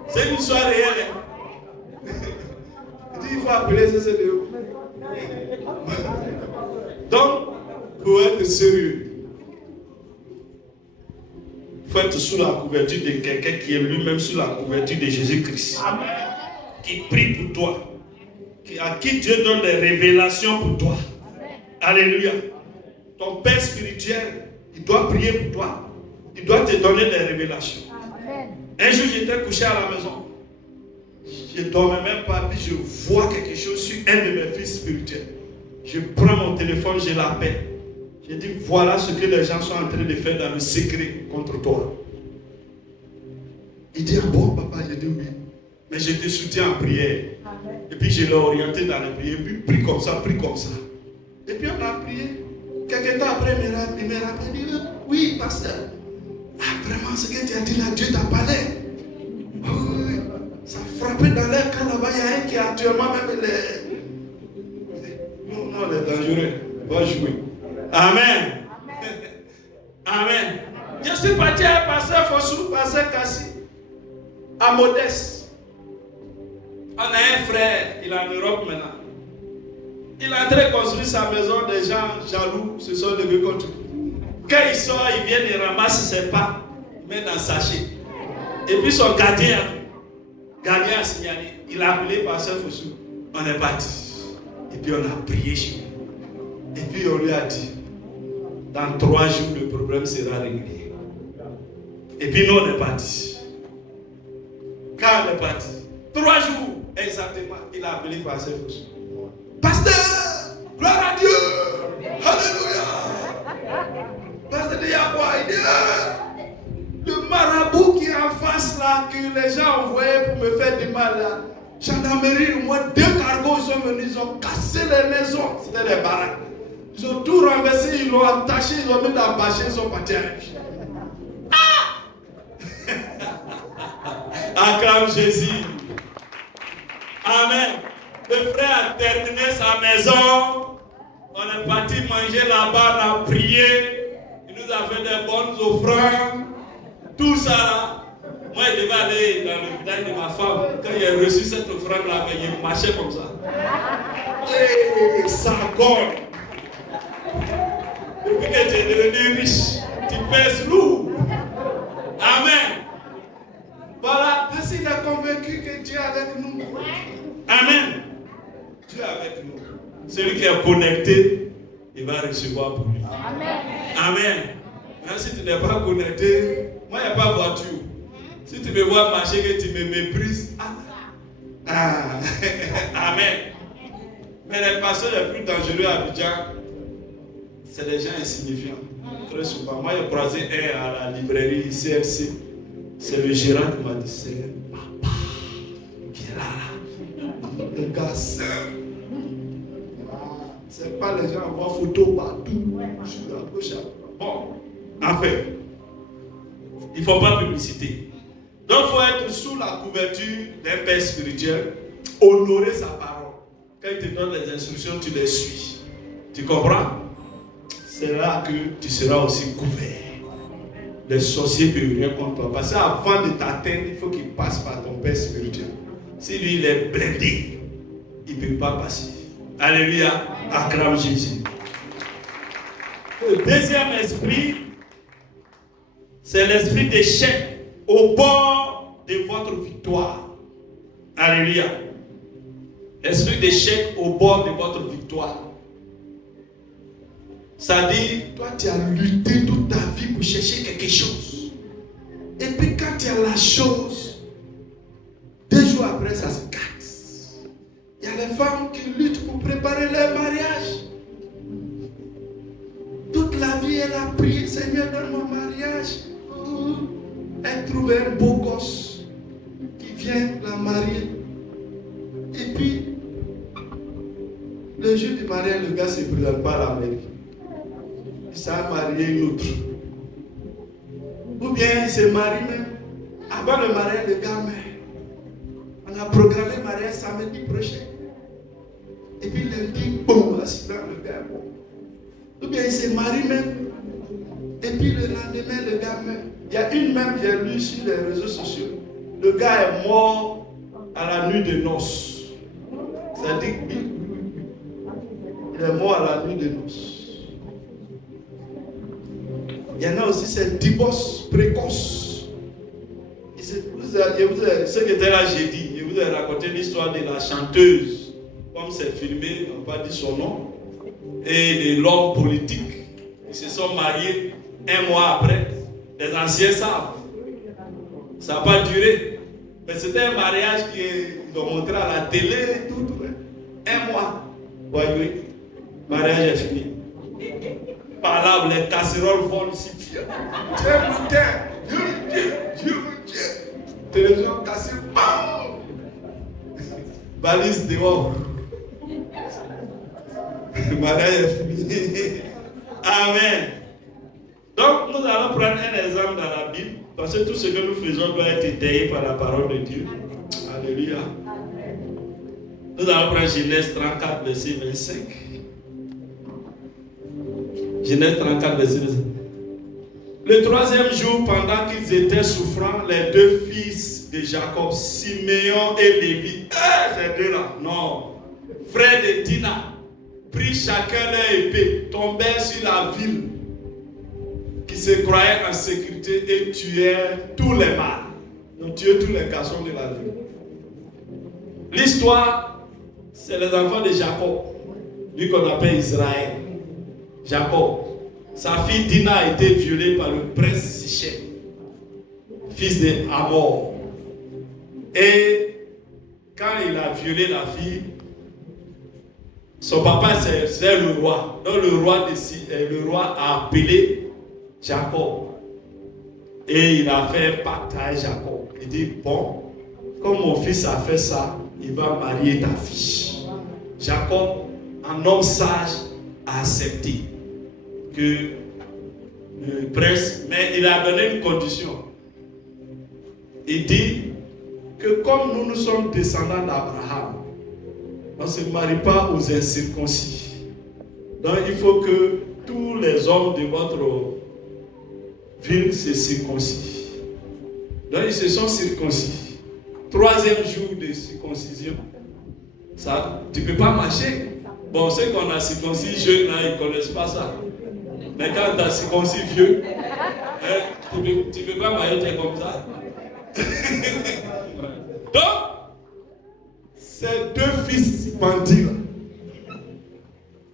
C'est une histoire réelle. Il dit, il faut appeler CCDO. Donc, pour être sérieux, il faut être sous la couverture de quelqu'un qui est lui-même sous la couverture de Jésus-Christ. Qui prie pour toi. À qui Dieu donne des révélations pour toi. Alléluia. Ton Père spirituel, il doit prier pour toi. Il doit te donner des révélations. Un jour, j'étais couché à la maison. Je ne dormais même pas, puis je vois quelque chose sur un de mes fils spirituels. Je prends mon téléphone, je l'appelle. Je dis, voilà ce que les gens sont en train de faire dans le secret contre toi. Il dit, ah bon, papa? Je dis, oui. Mais je te soutiens en prière. Et puis je l'ai orienté dans les prières. Et puis prie comme ça, prie comme ça. Et puis on a prié. Quelques temps après, il me rappelle, il dit, oui, pasteur. Ah, vraiment, ce que tu as dit là, Dieu t'a parlé. Oui. Ça frappait dans l'air quand là-bas, il y a un qui a actuellement même les... Non, il est dangereux. Va jouer. Amen. Amen. Je suis parti à pasteur Fossou, pasteur Kassi, à Modeste. On a un frère, il est en Europe maintenant. Il est en train de construire sa maison, des gens jaloux se sont levés contre lui. Quand il sort, il vient, il ramasse ses pas, il met dans le sachet. Et puis son gardien a signalé. Il a appelé Pasteur Fossou. On est parti. Et puis on a prié chez lui. Et puis on lui a dit, dans 3 jours, le problème sera réglé. Et puis nous, on est parti. Quand on est parti, 3 jours exactement, il a appelé Pasteur Fossou. Pasteur, gloire à Dieu, alléluia. Pasteur, il y a quoi? Il dit, le marabout qui est en face là, que les gens envoyaient pour me faire du mal là, gendarmerie, au moins 2 cargos ils sont venus, ils ont cassé les maisons, c'était des baraques. Ils ont tout renversé, ils l'ont attaché, ils l'ont mis dans le bâcher, ils sont partis avec lui. Acclame Jésus. Amen. Le frère a terminé sa maison. On est parti manger là-bas, on a prié. Il nous a fait des bonnes offrandes. Tout ça. Moi, je devais aller dans le village de ma femme. Quand il a reçu cette offrande-là, il marchait comme ça. Et ça gonne. Depuis que tu es devenu riche, tu pèses lourd. Amen. Voilà, parce qu'il est convaincu que Dieu est avec nous. Amen. Dieu est avec nous. Celui qui est connecté, il va recevoir pour lui. Amen. Amen. Même si tu n'es pas connecté, moi, il n'y a pas de voiture. Si tu me vois marcher, que tu me méprises. Amen. Mais les pasteurs les plus dangereux à Abidjan, c'est les gens insignifiants. Très souvent. Moi, j'ai croisé un à la librairie CFC. C'est le gérant qui m'a dit, c'est papa qui est là. Le gars seul. C'est pas les gens qui voient photo partout. Je suis à gauche à droite. Bon, en fait, il ne faut pas publicité. Donc, il faut être sous la couverture d'un père spirituel, honorer sa parole. Quand il te donne les instructions, tu les suis. Tu comprends? C'est là que tu seras aussi couvert. Les sorciers ne peuvent rien contre toi. Parce qu'avant de t'atteindre, il faut qu'il passe par ton père spirituel. Si lui, il est blindé, il ne peut pas passer. Alléluia. Acclame Jésus. Le deuxième esprit, c'est l'esprit d'échec au bord de votre victoire. Alléluia. L'esprit d'échec au bord de votre victoire. C'est-à-dire, toi tu as lutté toute ta vie pour chercher quelque chose. Et puis quand tu as la chose, 2 jours après ça se casse. Il y a les femmes qui luttent pour préparer leur mariage. Toute la vie elle a prié, Seigneur donne mon mariage. Elle trouve un beau gosse qui vient la marier. Et puis, le jour du mariage, le gars ne se présente pas à la mairie. Il s'est marié une autre. Ou bien il se marie même. Avant le mariage, le gars meurt. On a programmé le mariage samedi prochain. Et puis lundi, boum, accident, le gars est mort. Ou bien il se marie même. Et puis le lendemain, le gars meurt. Il y a une même, j'ai lu sur les réseaux sociaux. Le gars est mort à la nuit de noces. C'est-à-dire qu'il est mort à la nuit de noces. Il y en a aussi, c'est divorce précoce. Ce qui était là, j'ai dit, je vous ai raconté l'histoire de la chanteuse, comme c'est filmé, on va dire son nom, et de l'homme politique. Ils se sont mariés 1 mois après. Les anciens savent. Ça n'a pas duré. Mais c'était un mariage qu'ils ont montré à la télé, tout. 1 mois. Voyez, le mariage est fini. Par là, les casseroles volent ici. Dieu me tient. Dieu me tient. Télévision cassée. Balise dehors. Le mariage est fini. Amen. Donc, nous allons prendre un exemple dans la Bible. Parce que tout ce que nous faisons doit être étayé par la parole de Dieu. Alléluia. Nous allons prendre Genèse 34, verset 25. Genèse 34, verset 25. Le 3e jour, pendant qu'ils étaient souffrants, les 2 fils de Jacob, Siméon et Lévi. Ces deux-là, non. Frères de Dina, prit chacun leur épée, tombèrent sur la ville qui se croyait en sécurité et tuèrent tous les mâles. Donc tuèrent tous les garçons de la ville. L'histoire, c'est les enfants de Jacob, lui qu'on appelle Israël. Jacob. Sa fille Dina a été violée par le prince Sichem, fils de Hamor. Et quand il a violé la fille, son papa c'est le roi. Donc le roi a appelé Jacob. Et il a fait un pacte avec Jacob. Il dit, bon, comme mon fils a fait ça, il va marier ta fille. Jacob, un homme sage, a accepté que le prince, mais il a donné une condition. Il dit que comme nous sommes descendants d'Abraham, on ne se marie pas aux incirconcis. Donc il faut que tous les hommes de votre ville se circoncisent. Donc ils se sont circoncis. 3e jour de circoncision. Ça, tu ne peux pas marcher. Bon, ceux qu'on a circoncis jeunes, là, ils ne connaissent pas ça. Mais quand tu as circoncis vieux, tu ne peux pas marcher comme ça. Donc, ces deux fils bandits,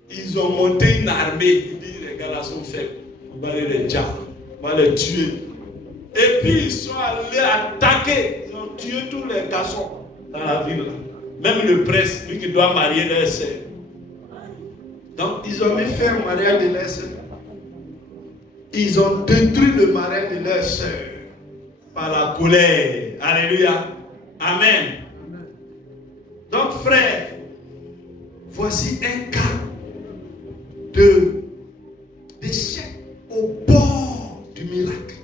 ils ont monté une armée. Ils disent, les gars là sont faibles. On va les diables, on va les tuer. Et puis ils sont allés attaquer. Ils ont tué tous les garçons dans la ville. Même le prince, lui qui doit marier leur sœur. Donc ils ont mis fin au mariage de leur sœur. Ils ont détruit le mariage de leur sœur par la colère. Alléluia. Amen. Donc frère, voici un cas d'échec au bord du miracle,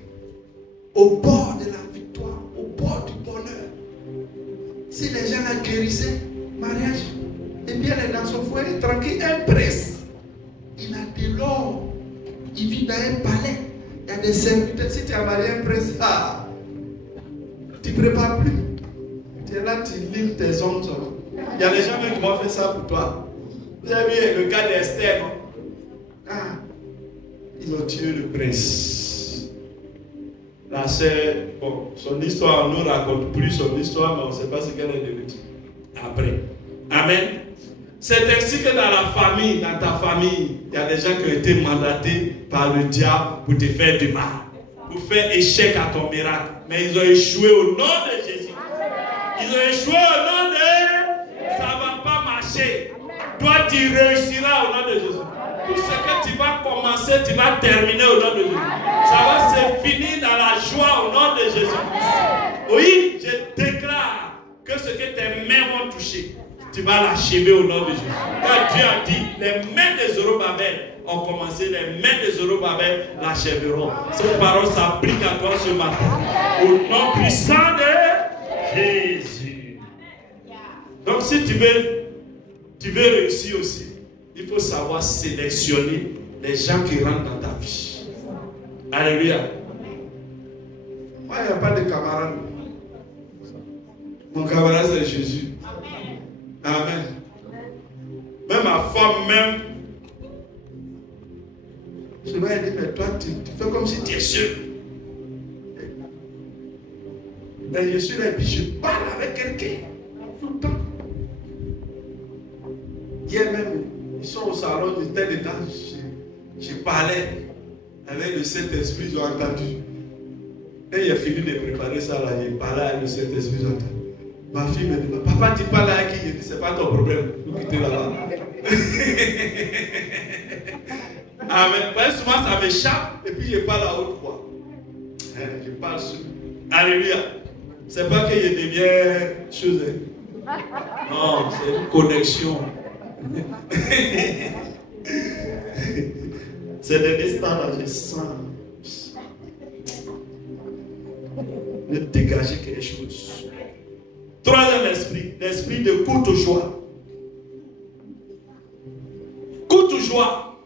au bord de la victoire, au bord du bonheur. Si les gens la guérissaient, mariage, et bien elle est dans son foyer tranquille, un prince. Il a de l'or, il vit dans un palais, il y a des serviteurs. Si tu as marié un prince, tu ne prépares plus. Tu es là, tu livres tes ongles. Il y a des gens qui vont faire ça pour toi. Vous avez vu le cas d'Esther, non? Ils ont tué le prince. La sœur, bon, son histoire, on ne nous raconte plus son histoire, mais on ne sait pas ce qu'elle est devenue après. Amen. C'est ainsi que dans la famille, dans ta famille, il y a des gens qui ont été mandatés par le diable pour te faire du mal, pour faire échec à ton miracle. Mais ils ont échoué au nom de Jésus. Ils ont échoué au nom de... Ça ne va pas marcher. Toi, tu réussiras au nom de Jésus. Tout ce que tu vas commencer, tu vas terminer au nom de Jésus. Ça va se finir dans la joie au nom de Jésus. Oui, je déclare que ce que tes mains vont toucher, tu vas l'achever au nom de Jésus. Car Dieu a dit, les mains des Zorobabel ont commencé, les mains des Zorobabel l'achèveront. Cette parole s'applique à toi ce matin. Au nom puissant de Jésus. Donc si tu veux réussir aussi, il faut savoir sélectionner les gens qui rentrent dans ta vie. Alléluia. Moi, il n'y a pas de camarade. Mon camarade, c'est Jésus. Amen. Même ma femme, même. Je lui ai dit, mais toi, tu fais comme si tu es sûr. Mais je suis là et puis je parle avec quelqu'un. Tout le temps. Hier même, ils sont au salon, ils étaient dedans. Je parlais avec le Saint-Esprit, ils ont entendu. Et il a fini de préparer ça là, il parlait avec le Saint-Esprit, ils ont entendu. Ma fille me dit, papa, tu parles avec qui? Je dis, c'est pas ton problème. Vous quittez là-bas. Amen. Souvent, ça m'échappe et puis je parle à haute voix. Je parle sur. Alléluia. C'est pas que je deviens chose. Non, c'est une connexion. C'est des instants là, je sens. De dégager quelque chose. Troisième esprit, l'esprit de courte joie. Courte joie.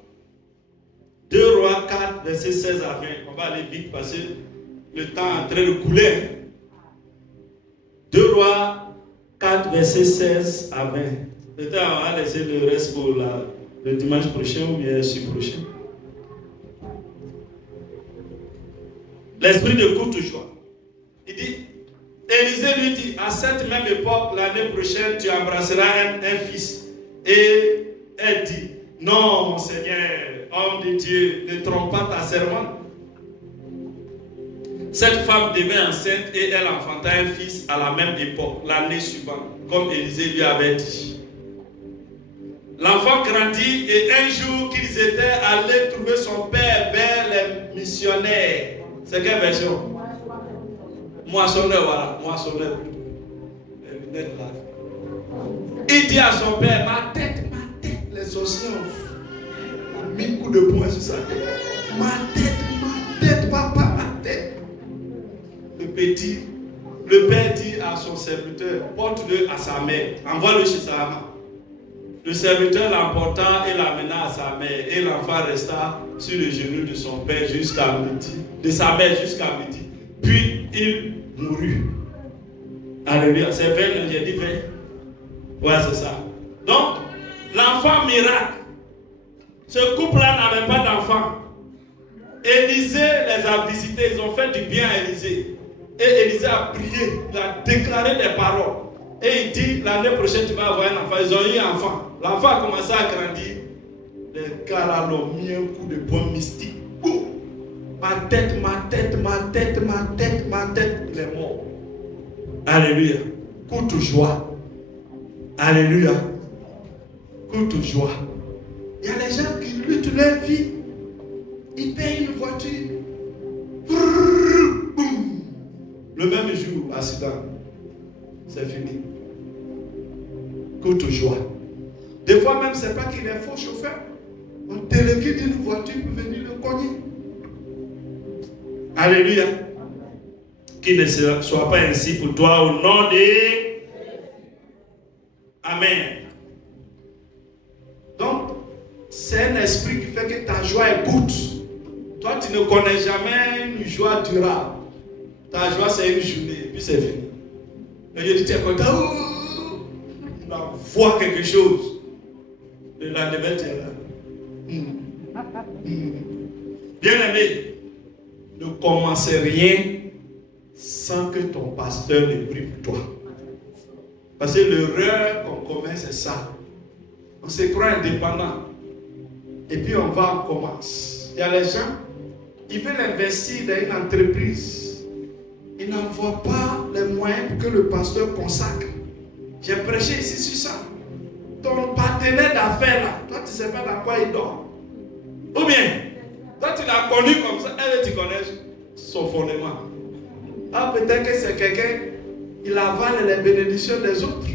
2 Rois 4, verset 16 à 20. On va aller vite parce que le temps est en train de couler. 3, 4, versets 16 à 20. Peut-être on va laisser le reste pour le dimanche prochain ou bien le prochain. L'esprit de courte joie. Il dit, Élisée lui dit, à cette même époque, l'année prochaine, tu embrasseras un fils. Et elle dit, non, mon Seigneur, homme de Dieu, ne trompe pas ta servante. Cette femme devint enceinte et elle enfanta un fils à la même époque, l'année suivante, comme Élisée lui avait dit. L'enfant grandit et un jour qu'ils étaient allés trouver son père vers les missionnaires. C'est quelle version? Moissonneur, voilà, moissonneur. Il dit à son père, ma tête, les sorciers ont mis un coup de poing sur sa tête. Ma tête, papa, ma tête. Le père dit à son serviteur, porte-le à sa mère, envoie-le chez sa maman. Le serviteur l'emporta et l'amena à sa mère, et l'enfant resta sur le genou de son père jusqu'à midi, de sa mère jusqu'à midi. Puis il mourut. Alléluia. C'est 20, j'ai dit 20. Ouais, c'est ça. Donc, l'enfant miracle. Ce couple-là n'avait pas d'enfant. Élisée les a visités, ils ont fait du bien à Élisée. Et Élisée a prié, il a déclaré des paroles. Et il dit, l'année prochaine, tu vas avoir un enfant. Ils ont eu un enfant. L'enfant a commencé à grandir. Les gars là l'ont mis un coup de poing mystique. Ma tête, il est mort. Alléluia. Courte joie. Alléluia. Courte joie. Il y a des gens qui luttent leur vie. Ils payent une voiture. Le même jour, accident. C'est fini. Courte joie. Des fois même, ce n'est pas qu'il est faux chauffeur. On téléguide une voiture pour venir le cogner. Alléluia. Qu'il ne soit pas ainsi pour toi au nom de... Amen. Donc, c'est un esprit qui fait que ta joie est courte. Toi, tu ne connais jamais une joie durable. Ta joie, c'est une journée, et puis c'est fini. Et je dis, tu es content, il envoie quelque chose. Le lendemain, tu es là. Bien-aimé, ne commencez rien sans que ton pasteur ne prie pour toi. Parce que l'erreur qu'on commet, c'est ça. On se croit indépendant. Et puis on va, on commence. Il y a les gens, ils veulent investir dans une entreprise. Ils n'envoient pas les moyens pour que le pasteur consacre. J'ai prêché ici sur ça. Ton partenaire d'affaires là, toi tu ne sais pas dans quoi il dort. Ou bien, toi tu l'as connu comme ça, elle tu connais son fondement. Ah, peut-être que c'est quelqu'un, il avale les bénédictions des autres.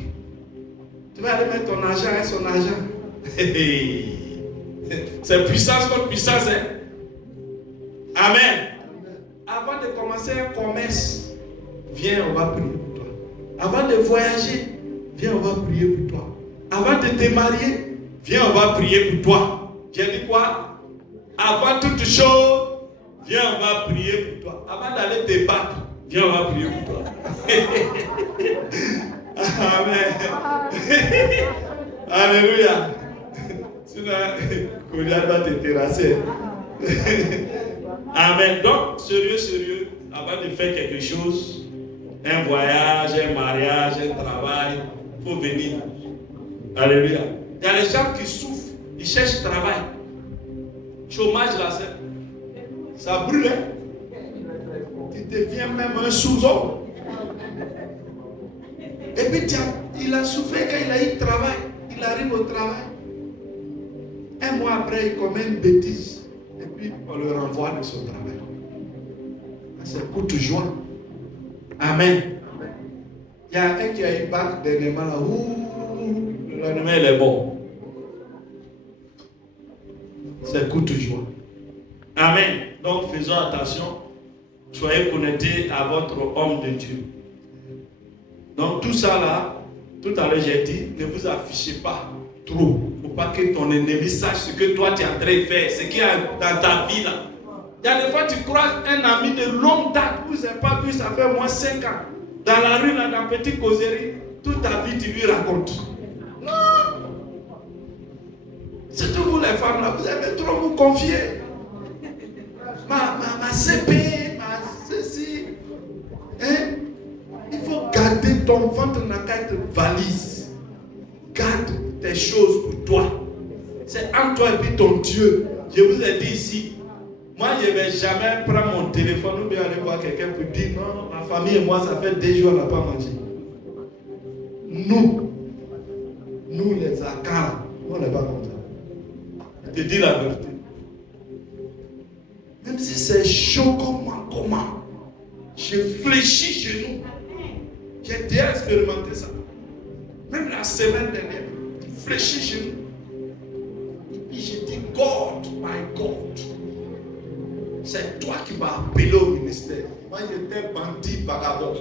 Tu vas aller mettre ton argent et son argent. C'est puissance contre puissance. Hein? Amen. Avant de commencer un commerce, viens, on va prier pour toi. Avant de voyager, viens, on va prier pour toi. Avant de te marier, viens, on va prier pour toi. J'ai dit quoi? Avant toute chose, viens, on va prier pour toi. Avant d'aller te battre, viens, on va prier pour toi. Amen. Alléluia. Sinon, Goliath va te terrasser. Amen. Donc, sérieux, avant de faire quelque chose, un voyage, un mariage, un travail, il faut venir. Alléluia. Il y a les gens qui souffrent, ils cherchent travail. Chômage là, ça brûle. Hein? Tu deviens même un sous-homme. Et puis il a souffert quand il a eu travail. Il arrive au travail. Un mois après, il commet une bêtise. Et puis on le renvoie de son travail. C'est courte joie. Amen. Il y a un qui a eu bac dernièrement là. Le lendemain, il est bon. C'est courte joie. Amen. Donc faisons attention. Soyez connectés à votre homme de Dieu. Donc tout ça là, tout à l'heure j'ai dit, ne vous affichez pas trop. Il ne faut pas que ton ennemi sache ce que toi tu es en train de faire, ce qu'il y a dans ta vie là. Il y a des fois tu croises un ami de longue date, vous n'avez pas vu, ça fait au moins 5 ans. Dans la rue, là, dans la petite causerie, toute ta vie, tu lui racontes. Non. Surtout vous les femmes, là, vous aimez trop vous confier. Ma CP, ma ceci. Hein? Il faut garder ton ventre n'a qu'à être valise. Garde tes choses pour toi. C'est entre toi et puis ton Dieu. Je vous ai dit ici, moi je ne vais jamais prendre mon téléphone ou bien aller voir quelqu'un pour dire non, ma famille et moi ça fait 2 jours on n'a pas mangé. Nous les Akara, on n'est pas comme ça. Je te dis la vérité. Même si c'est chaud comment, je fléchis chez nous. J'ai déjà expérimenté ça. Même la semaine dernière, je fléchis chez nous. Et puis je dis, God, my God, c'est toi qui m'as appelé au ministère. Moi j'étais bandit, vagabond.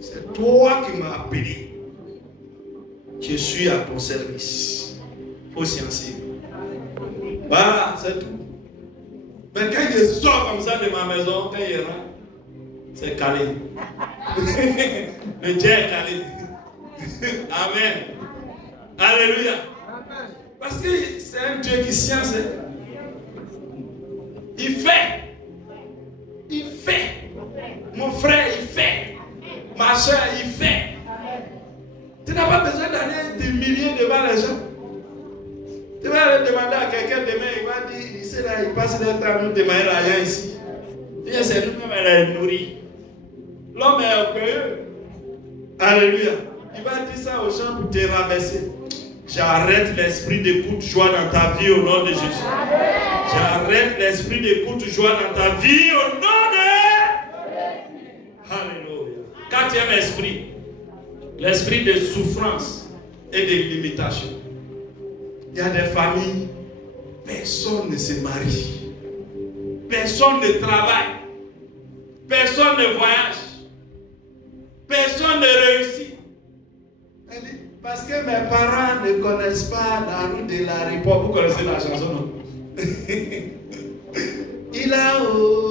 C'est toi qui m'as appelé. Je suis à ton service. Il faut s'y assurer. Voilà, c'est tout. Mais quand je sors comme ça de ma maison, quand il rentre, c'est calé. Le Dieu est calé. Amen. Alléluia. Parce que c'est un Dieu qui science. Il fait. Il fait. Mon frère, il fait. Ma soeur, il fait. Tu n'as pas besoin d'aller t'humilier devant les gens. Tu vas aller demander à quelqu'un demain, il va dire, ici là, il passe le temps à nous demander rien ici. Et c'est nous-mêmes, elle est nourrie. L'homme est orgueilleux. Alléluia. Il va dire ça aux gens pour te rabaisser. J'arrête l'esprit de coup de joie dans ta vie au nom de Jésus. J'arrête l'esprit de coup de joie dans ta vie au nom de... Alléluia. Quatrième esprit. L'esprit de souffrance et de limitation. Il y a des familles, personne ne se marie. Personne ne travaille. Personne ne voyage. Personne ne réussit. Parce que mes parents ne connaissent pas la route de l'aéroport. Vous connaissez la chanson, non? Il a redonné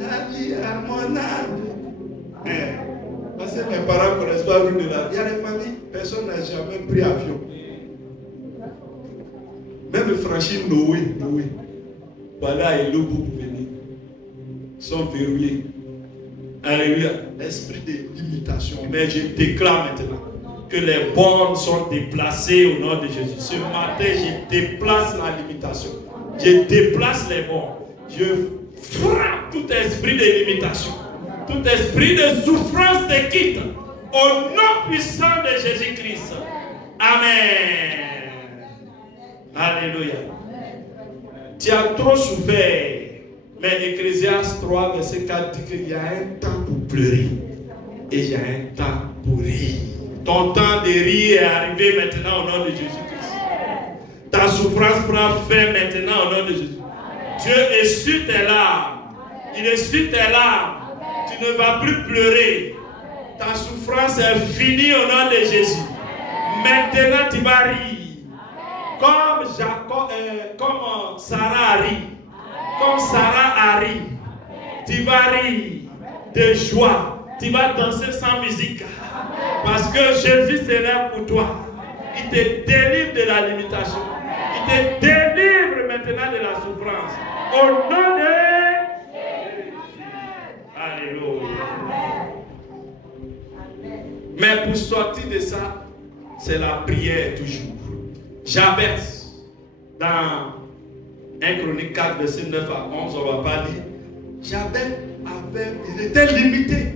la vie à mon âme. Parce que mes parents ne connaissent pas la route de l'aéroport. Il y a des familles, personne n'a jamais pris avion. Même franchir Noé. Voilà, et l'eau pour venir. Ils sont verrouillés. Alléluia. Esprit de limitation. Mais je déclare maintenant que les bornes sont déplacées au nom de Jésus. Ce matin, je déplace la limitation. Je déplace les bornes. Je frappe tout esprit de limitation. Tout esprit de souffrance te quitte. Au nom puissant de Jésus-Christ. Amen. Alléluia. Tu as trop souffert. Mais Ecclésiaste 3, verset 4 dit qu'il y a un temps pour pleurer et il y a un temps pour rire. Ton temps de rire est arrivé maintenant au nom de Jésus-Christ. Ta souffrance prend fin maintenant au nom de Jésus. Dieu essuie tes larmes. Il essuie tes larmes. Tu ne vas plus pleurer. Ta souffrance est finie au nom de Jésus. Maintenant tu vas rire. Comme Jacob, comme Sarah rit. Comme Sarah a ri, tu vas rire de joie, tu vas danser sans musique, parce que Jésus se lève pour toi. Il te délivre de la limitation, il te délivre maintenant de la souffrance. Au nom de Jésus. Alléluia. Mais pour sortir de ça, c'est la prière toujours. Jabez, dans 1 Chronique 4, verset 9 à 11, on ne va pas lire. Jabez il était limité.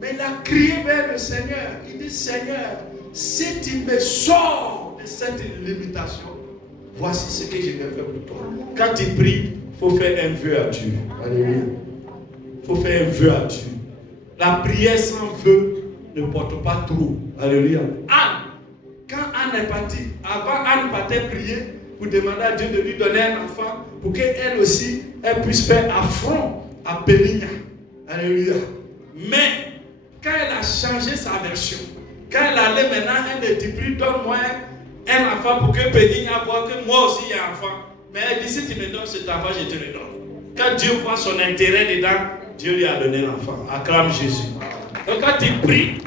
Mais il a crié vers le Seigneur. Il dit, Seigneur, si tu me sors de cette limitation, voici ce que je vais faire pour toi. Quand tu pries, il faut faire un vœu à Dieu. Alléluia. Il faut faire un vœu à Dieu. La prière sans vœu ne porte pas trop. Alléluia. Anne, quand Anne est partie, avant Anne partait prier, pour demander à Dieu de lui donner un enfant pour qu'elle aussi, elle puisse faire affront à Péninia. Alléluia. Mais, quand elle a changé sa version, quand elle allait maintenant, elle ne dit plus, donne-moi un enfant pour que Péninia voit que moi aussi il y a un enfant. Mais elle dit, si tu me donnes cet enfant, je te le donne. Quand Dieu voit son intérêt dedans, Dieu lui a donné l'enfant. Acclame Jésus. Donc quand tu pries,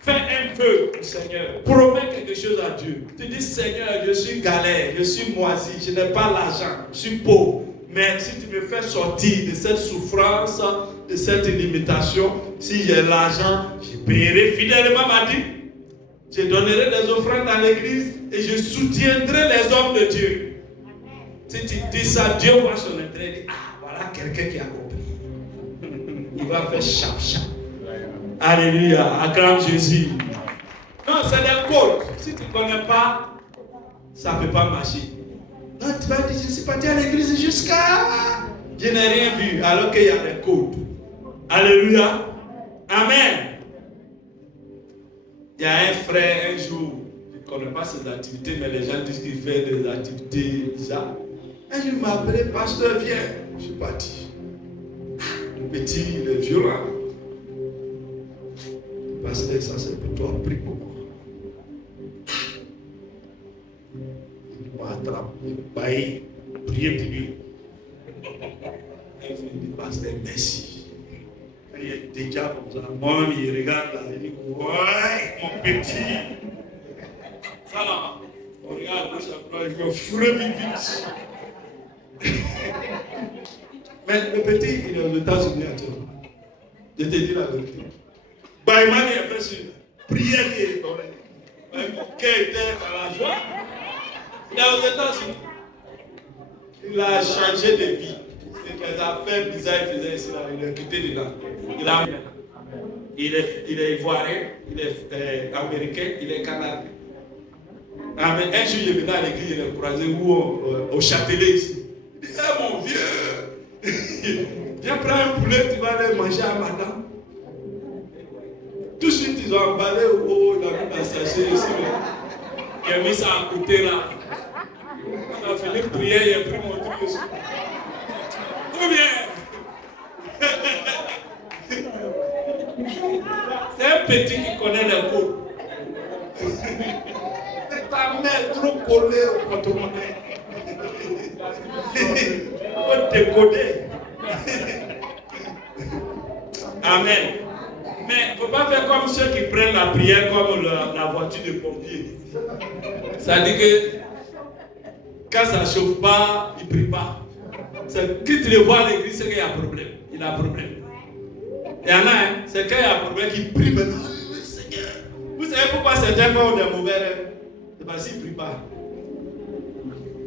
fais un vœu au Seigneur. Promets quelque chose à Dieu. Tu dis, Seigneur, je suis galère, je suis moisi, je n'ai pas l'argent, je suis pauvre. Mais si tu me fais sortir de cette souffrance, de cette limitation, si j'ai l'argent, je paierai fidèlement ma dîme. Je donnerai des offrandes à l'église et je soutiendrai les hommes de Dieu. Si tu dis ça, Dieu voit son intérêt et dit, ah, voilà quelqu'un qui a compris. Il va faire chap. Alléluia, acclame Jésus. Non, c'est des codes. Si tu ne connais pas, ça ne peut pas marcher. Non, tu vas dire, je ne suis parti à l'église jusqu'à... Je n'ai rien vu, alors qu'il y a des codes. Alléluia. Amen. Il y a un frère, un jour, je ne connais pas ses activités, mais les gens disent qu'il fait des activités bizarres. Un jour, il m'a appelé, pasteur, viens. Je suis parti. Le petit, il est violent. Pasteur, ça c'est pour toi, prie pour moi. Il m'attrape, il baille, priez pour lui. Il dit, pasteur, merci. Il est déjà comme ça. Moi-même, il regarde là, il dit, ouais, mon petit. Ça là, on regarde gauche à droite, il me fourre vite. Mais le petit, il est aux États-Unis actuellement. Je te dis la vérité. Bah, il m'a dit, après, prière qui est tombée. Mon cœur était dans la joie. Il est aux États-Unis. Il a changé de vie. C'est des affaires bizarres qu'il faisait ici, là. Il est quitté dedans. Il est ivoirien, il est américain, il est canadien. Ah, mais un jour, je venais à l'église, il est croisé au Châtelet ici. Il dit, eh mon vieux, viens prendre un poulet, tu vas aller manger à madame. Tout de suite, ils ont emballé au haut, il a mis dans sa chaise ici. Il a mis ça à côté là. On a fini de prier, il a pris mon truc aussi. Tout bien. C'est un petit qui connaît les codes. C'est ta mère trop collée au porte-monnaie. Il faut décoder. Amen. Mais il ne faut pas faire comme ceux qui prennent la prière comme la voiture de pompier. Ça dit que quand ça ne chauffe pas, il ne prie pas. Quand tu le vois à l'église, c'est qu'il y a un problème. Il a un problème. Il y en a, hein, c'est quand il y a un problème qui prie maintenant. Vous savez pourquoi certains font des mauvais rêves? C'est parce qu'ils ne prient pas.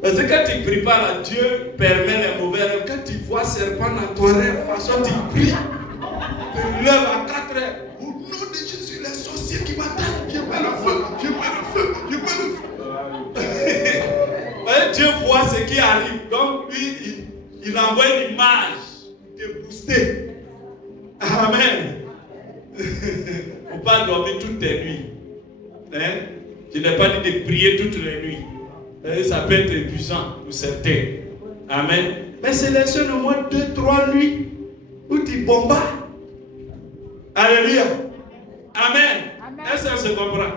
Parce que quand tu ne pries pas, là, Dieu permet les mauvais rêves. Quand tu vois serpent dans ton rêve, de toute façon, tu pries. Tu lèves à 4 heures. Au nom de Jésus, les sorciers qui m'attaquent, je mets le feu, je mets le feu, je mets le feu. Dieu voit ce qui arrive. Donc, lui, il envoie une image de booster. Amen. Il ne faut pas dormir toutes les nuits. Hein? Je n'ai pas dit de prier toutes les nuits. Ça peut être épuisant pour certains. Amen. Mais sélectionne au moins 2-3 nuits où tu bombardes. Alléluia. Amen. Est-ce que ça se comprend?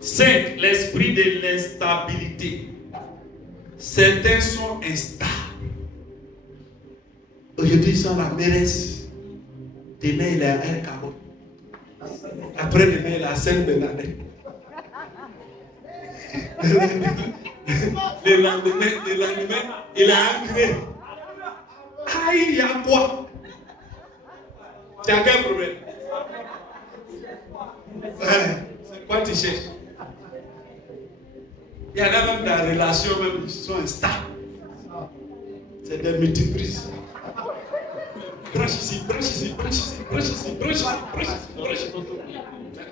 5. L'esprit de l'instabilité. Certains sont instables. Aujourd'hui, ils sont la mairesse. Demain, il est à El Cabo. Après-demain, il est à Sainte-Bernadette. Le lendemain, il a ancré. Aïe, il y a quoi? Tu as quel problème? C'est quoi tu cherches? Il y en a même dans la relation, même, ils sont instables. C'est des multiprises. Branche ici, branche ici, branche ici, branche ici, branche ici, branche ici, branche ici.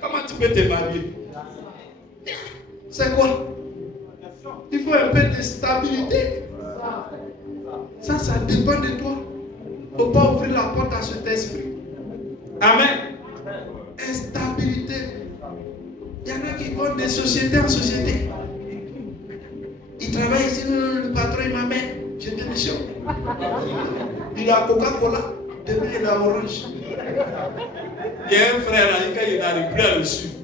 Comment tu peux te marier? C'est quoi? Il faut un peu de stabilité. Ça dépend de toi. Il ne faut pas ouvrir la porte à cet esprit. Amen. Instabilité. Il y en a qui vont de société en société. Ils travaillent ici, le patron il m'amène. J'ai démissionné. Il a Coca-Cola. Demain il a Orange. Il y a un frère là, quand il n'arrive plus à le suivre.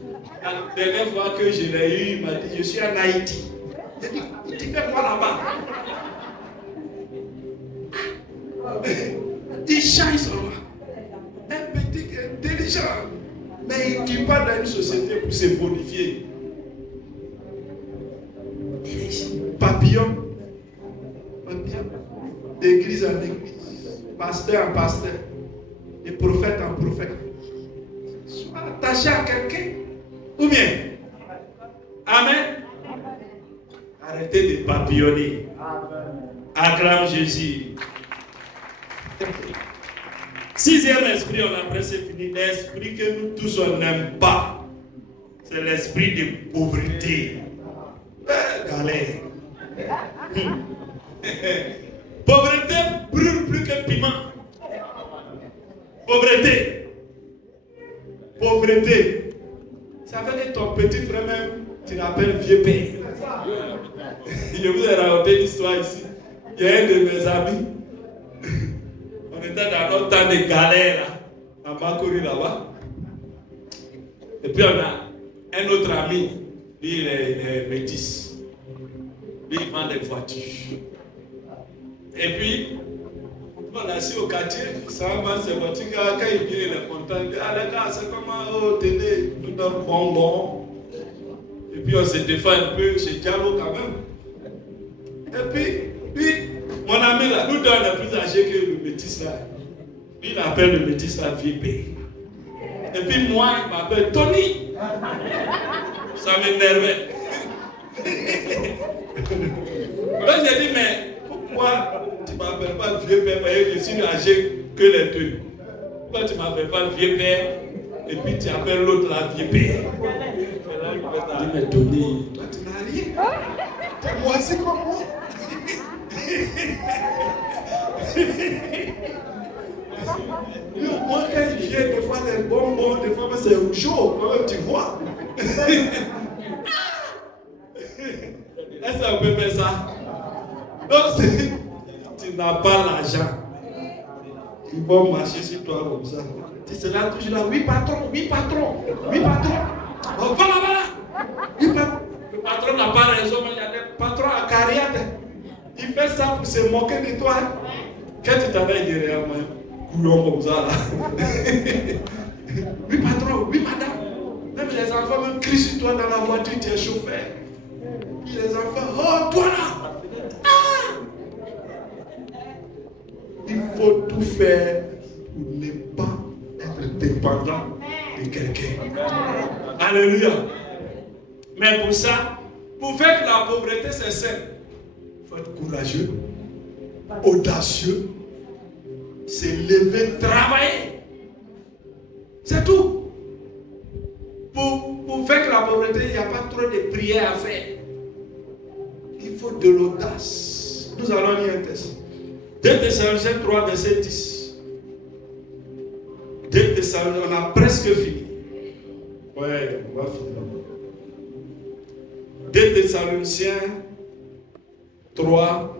La dernière fois que je l'ai eu, il m'a dit, je suis en Haïti. J'ai dit, tu fais quoi là-bas? Il shine seulement. Un petit intelligent. Mais il ne pas dans une société pour se bonifier. Papillon. D'église en église. Pasteur en pasteur. Et prophète en prophète. Sois attaché à quelqu'un. Ou bien. Amen. Arrêtez de papillonner. Acclame Jésus. Sixième esprit, on a presque fini. L'esprit que nous tous on n'aime pas. C'est l'esprit de pauvreté. Galère. Pauvreté brûle plus que piment. Pauvreté. Pauvreté. Ça veut dire ton petit frère même, tu l'appelles vieux père. Je vous ai raconté l'histoire ici. Il y a un de mes amis. On était dans notre temps de galère là, à Makori là-bas. Et puis on a un autre ami, lui il est métis. Lui il vend des voitures. Et puis, on a assis au quartier, ça va, c'est voiture, quand il vient, il est content. Il dit, ah les gars, c'est comment, oh, tenez, nous donne bonbon. Et puis on se défend un peu chez Diallo quand même. Et puis, mon ami là, nous deux on est plus âgés que le métis là. Lui il appelle le métis là VP. Et puis moi, il m'appelle Tony. Ça m'énervait. Quand j'ai dit, mais pourquoi tu ne m'appelles pas vieux père? Je suis âgé que les deux. Pourquoi tu ne m'appelles pas vieux père? Et puis tu appelles l'autre là vieux père. Il dit, mais Tony, toi tu n'as rien. T'es moisi comme moi. Moi quand il vient, des fois des bonbons, des fois c'est chaud, tu vois. Est-ce qu'on peut faire ça? Donc tu n'as pas l'argent. Ils vont marcher sur toi comme ça. Tu seras toujours là, oui patron, oui patron, oui patron. Oh, voilà, voilà. Oui, patron. Le patron n'a pas raison, mais il y a des patrons à carrière. Il fait ça pour se moquer de toi. Quand tu t'avais derrière moi, couillon comme ça là. Oui patron, oui madame. Même les enfants même crient sur toi dans la voiture, tu es chauffeur. Puis les enfants, oh toi là. Ah! Il faut tout faire pour ne pas être dépendant de quelqu'un. Alléluia. Mais pour ça, pour faire que la pauvreté cesse, il faut être courageux, audacieux, se lever, travailler. C'est tout. Pour faire que la pauvreté, il n'y a pas trop de prières à faire. Il faut de l'audace. Nous allons lire un texte. 2 Thessaloniciens 3, verset 10. 2 Thessaloniciens, on a presque fini. Ouais, on va finir. 2 Thessaloniciens 3,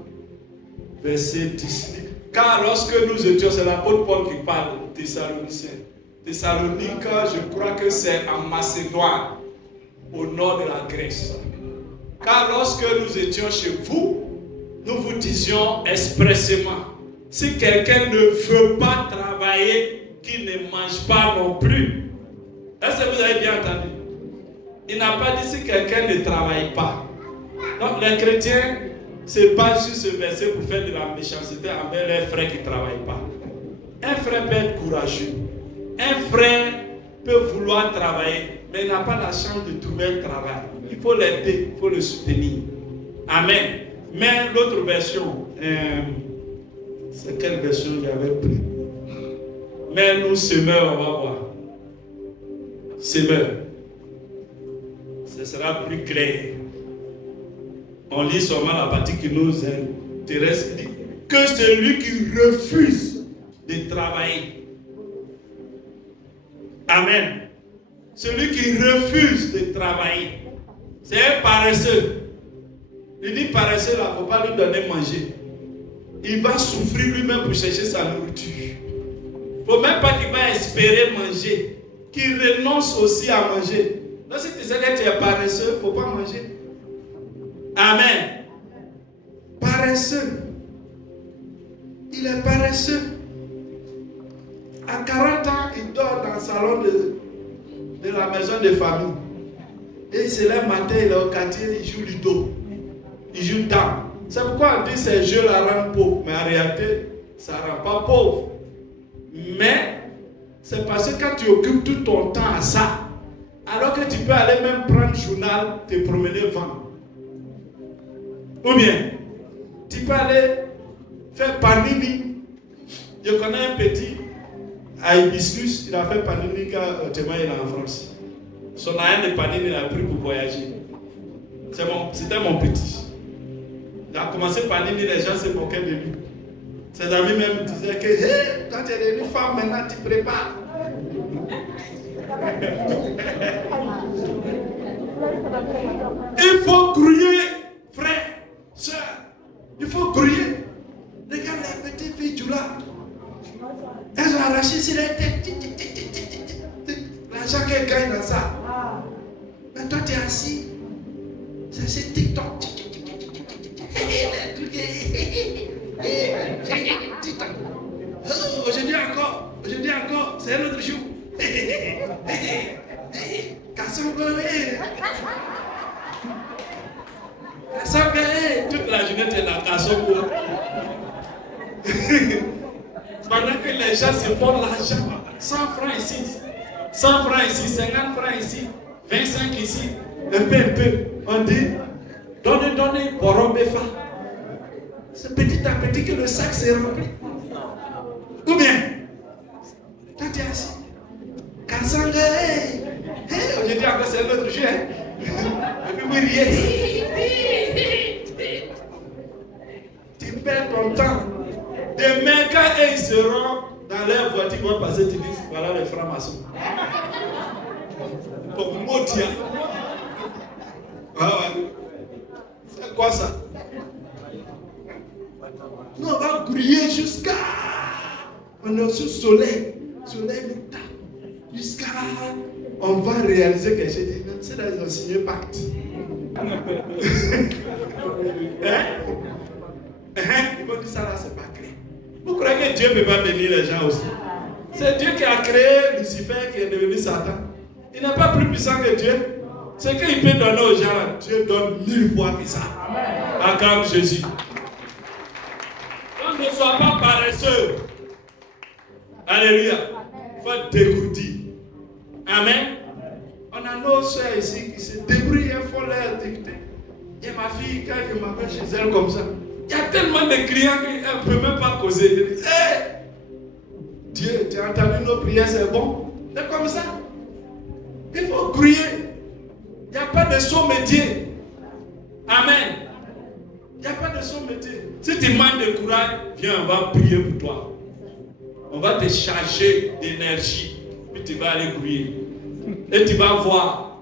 verset 10. Car lorsque nous étions, c'est l'apôtre Paul qui parle, Thessaloniciens. Thessalonique, je crois que c'est en Macédoine, au nord de la Grèce. Car lorsque nous étions chez vous, nous vous disions expressément, si quelqu'un ne veut pas travailler, qu'il ne mange pas non plus. Est-ce que vous avez bien entendu? Il n'a pas dit si quelqu'un ne travaille pas. Donc les chrétiens se basent sur ce verset pour faire de la méchanceté envers les frères qui ne travaillent pas. Un frère peut être courageux. Un frère peut vouloir travailler, mais il n'a pas la chance de trouver un travail. Il faut l'aider, il faut le soutenir. Amen. Mais l'autre version, c'est quelle version j'avais pris? Mais nous semeurs, on va voir. Semeurs. Ce sera plus clair. On lit seulement la partie qui nous intéresse. Il dit que celui qui refuse de travailler. Amen. Celui qui refuse de travailler, c'est un paresseux. Il dit paresseux là, il ne faut pas lui donner manger. Il va souffrir lui-même pour chercher sa nourriture. Il ne faut même pas qu'il va espérer manger. Qu'il renonce aussi à manger. Donc si tu sais que tu es paresseux, il ne faut pas manger. Amen. Paresseux. Il est paresseux. salon de la maison de famille. Et il se lève matin, il est au quartier, il joue ludo. Il joue dame. C'est pourquoi on dit que ces jeux la rendent pauvre. Mais en réalité, ça ne rend pas pauvre. Mais c'est parce que quand tu occupes tout ton temps à ça, alors que tu peux aller même prendre le journal, te promener vendre. Ou bien, tu peux aller faire panini. Je connais un petit à Hibiscus, il a fait panini quand il est en France. Son aïe de panini, il a pris pour voyager. C'était mon petit. Il a commencé panini, les gens se moquaient de lui. Ses amis même disaient que hey, quand tu es devenue femme, maintenant tu prépares. Il faut grouiller, frère, soeur. Il faut grouiller. Regarde les petites filles du là. Elles ont arraché sur les têtes. L'argent qu'elles gagnent dans ça. Mais toi, tu es assis. C'est TikTok. Aujourd'hui encore, c'est un autre jour. Toute la journée, tu es dans Kassongo. Pendant que les gens se font l'argent, 100 francs ici, 100 francs ici, 50 francs ici, 25 ici, un peu. On dit, donnez, borombefa. C'est petit à petit que le sac s'est rempli. Ou bien, quand tu es assis, Kassanga, aujourd'hui encore c'est l'autre jeu. Et puis vous riez. Tu perds ton temps. Demain, quand ils seront dans leur voiture, ils vont passer, tu dis, voilà les francs-maçons. Pour Motia. Ah ouais. C'est quoi ça? Nous, on va griller jusqu'à. On est sous soleil nous tape. Jusqu'à. On va réaliser quelque chose. C'est là qu'ils ont signé pacte. Ils vont dire ça là, c'est pas clair. Vous croyez que Dieu ne peut pas bénir les gens aussi? C'est Dieu qui a créé Lucifer qui est devenu Satan. Il n'est pas plus puissant que Dieu. Ce qu'il peut donner aux gens, là, Dieu donne 1000 fois que ça. Acclame Jésus. Donc ne sois pas paresseux. Alléluia. Il faut te dégourdir. Amen. On a nos soeurs ici qui se débrouillent, elles font leur activité. Et ma fille, quand je m'appelle chez elle comme ça, il y a tellement de clients qu'elle ne peut même pas causer. Elle dit, hey, Dieu, tu as entendu nos prières, c'est bon. C'est comme ça. Il faut crier. Il n'y a pas de saut métier. Amen. Il n'y a pas de saut métier. Si tu manques de courage, viens, on va prier pour toi. On va te charger d'énergie. Puis tu vas aller prier. Et tu vas voir.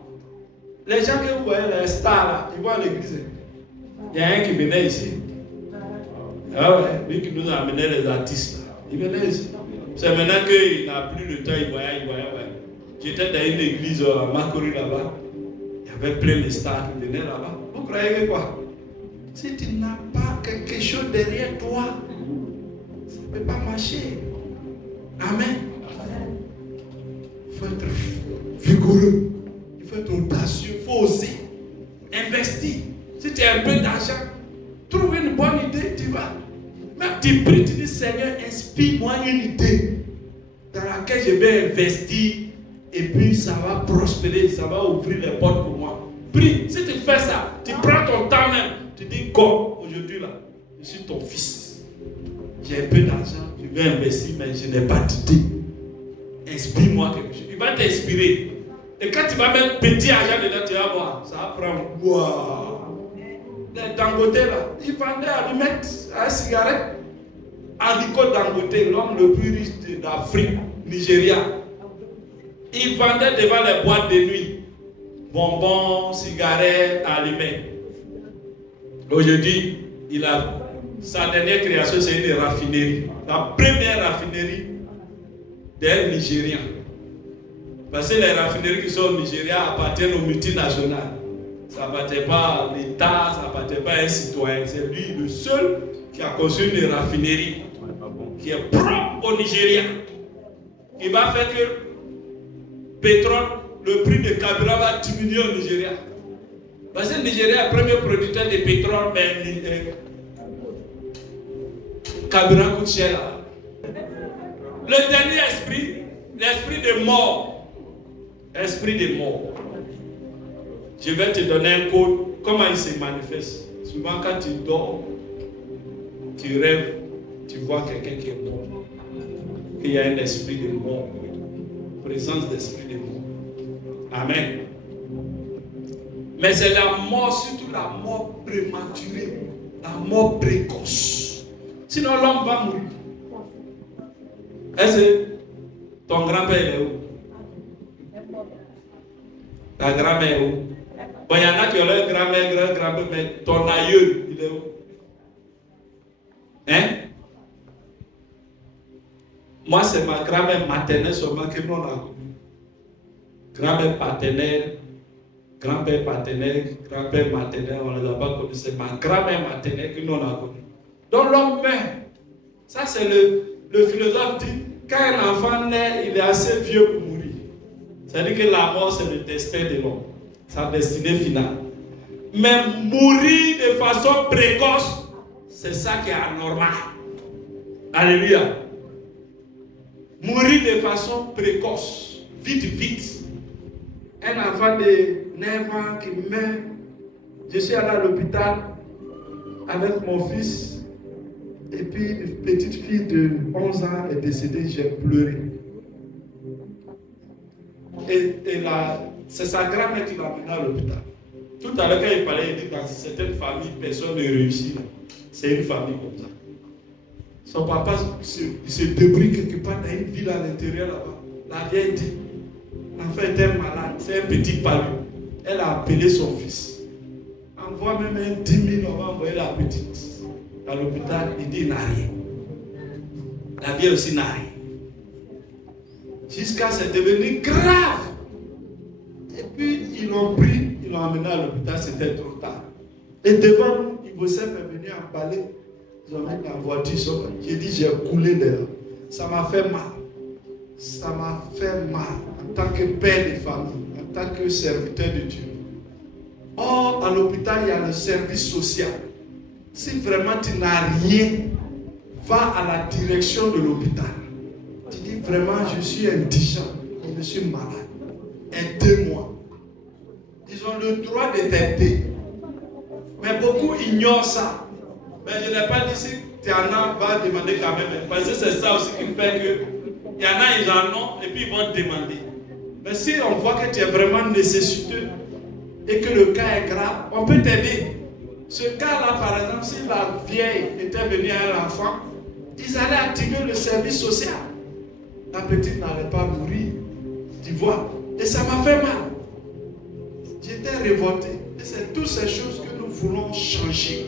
Les gens que vous voyez, les stars là, ils vont à l'église. Il y a un qui venait ici. Ah ouais, lui qui nous a amené les artistes là. Il venait ici. C'est maintenant qu'il n'a plus le temps, il voyait. J'étais dans une église à Makori là-bas. Il y avait plein de stars qui venaient là-bas. Vous croyez que quoi? Si tu n'as pas quelque chose derrière toi, ça ne peut pas marcher. Amen. Il faut être vigoureux. Il faut être audacieux. Il faut oser. Investir. Si tu as un peu d'argent, trouve une bonne idée, tu vas. Même tu pries, tu dis Seigneur, inspire-moi une idée dans laquelle je vais investir et puis ça va prospérer, ça va ouvrir les portes pour moi. Prie. Si tu fais ça, tu prends ton temps même, tu dis God, aujourd'hui là, je suis ton fils. J'ai un peu d'argent, je vais investir, mais je n'ai pas d'idée. Inspire-moi quelque chose. Il va t'inspirer. Et quand tu vas mettre petit argent dedans, tu vas voir, ça va prendre. Waouh! Les Dangote là, ils vendaient allumettes à la cigarette. Aliko Dangote, l'homme le plus riche d'Afrique, Nigeria. Il vendait devant les boîtes de nuit bonbons, cigarettes, allumettes. Aujourd'hui, sa dernière création, c'est une raffinerie. La première raffinerie des Nigériens. Parce que les raffineries qui sont au Nigeria appartiennent aux multinationales. Ça n'appartient pas à l'État, ça n'appartient pas à un citoyen. C'est lui le seul qui a conçu une raffinerie qui est propre au Nigeria. Qui va faire que pétrole, le prix de carburant va diminuer au Nigeria. Parce que le Nigeria est le premier producteur de pétrole, mais carburant coûte cher là. Le dernier esprit, l'esprit de mort. Esprit de mort. Je vais te donner un code. Comment il se manifeste? Souvent quand tu dors, tu rêves, tu vois quelqu'un qui est mort. Il y a un esprit de mort. Présence d'esprit de mort. Amen. Mais c'est la mort, surtout la mort prématurée, la mort précoce. Sinon l'homme va mourir. Est-ce que ton grand-père est où? Ta grand-mère est où? Bon, il y en a qui ont leur grand-mère, grand-père, mais ton aïeul, il est où? Hein? Moi, c'est ma grand-mère maternelle seulement que nous on a connue. Grand-mère paternelle, grand-père paternel, grand-père maternel, on ne les a pas connus. C'est ma grand-mère maternelle que nous on a connue. Donc l'homme meurt. Ça, c'est le philosophe dit, quand un enfant naît, il est assez vieux pour mourir. C'est-à-dire que la mort, c'est le destin de l'homme. Sa destinée finale. Mais mourir de façon précoce, c'est ça qui est anormal. Alléluia. Mourir de façon précoce, vite, vite. Un enfant de 9 ans qui meurt. Je suis allé à l'hôpital avec mon fils. Et puis une petite fille de 11 ans est décédée, j'ai pleuré. Et là, c'est sa grand-mère qui l'a amené à l'hôpital. Tout à l'heure, quand il parlait, il dit dans certaines familles, personne ne réussit. C'est une famille comme ça. Son papa se débrouille quelque part dans une ville à l'intérieur là-bas. La vieille dit, l'enfant était malade, c'est un petit palu. Elle a appelé son fils. Envoie même un 10 000, on va envoyer la petite à l'hôpital. Il dit, il n'a rien. La vieille aussi n'a rien. Jusqu'à c'est devenu grave. Et puis ils l'ont pris, ils l'ont amené à l'hôpital, c'était trop tard. Et devant nous, Ivossem est venu emballer. Ils ont mis la voiture. J'ai dit, j'ai coulé dedans. Ça m'a fait mal. Ça m'a fait mal en tant que père de famille, en tant que serviteur de Dieu. Or, à l'hôpital, il y a le service social. Si vraiment tu n'as rien, va à la direction de l'hôpital. Tu dis vraiment, je suis indigent, je suis malade. Aidez-moi. Ils ont le droit de t'aider. Mais beaucoup ignorent ça. Mais je n'ai pas dit si tu en as, va demander quand même. Parce que c'est ça aussi qui fait que il y en a, ils en ont, et puis ils vont te demander. Mais si on voit que tu es vraiment nécessiteux et que le cas est grave, on peut t'aider. Ce cas-là, par exemple, si la vieille était venue à un enfant, ils allaient activer le service social. La petite n'allait pas mourir, tu vois. Et ça m'a fait mal. J'étais révolté. Et c'est toutes ces choses que nous voulons changer.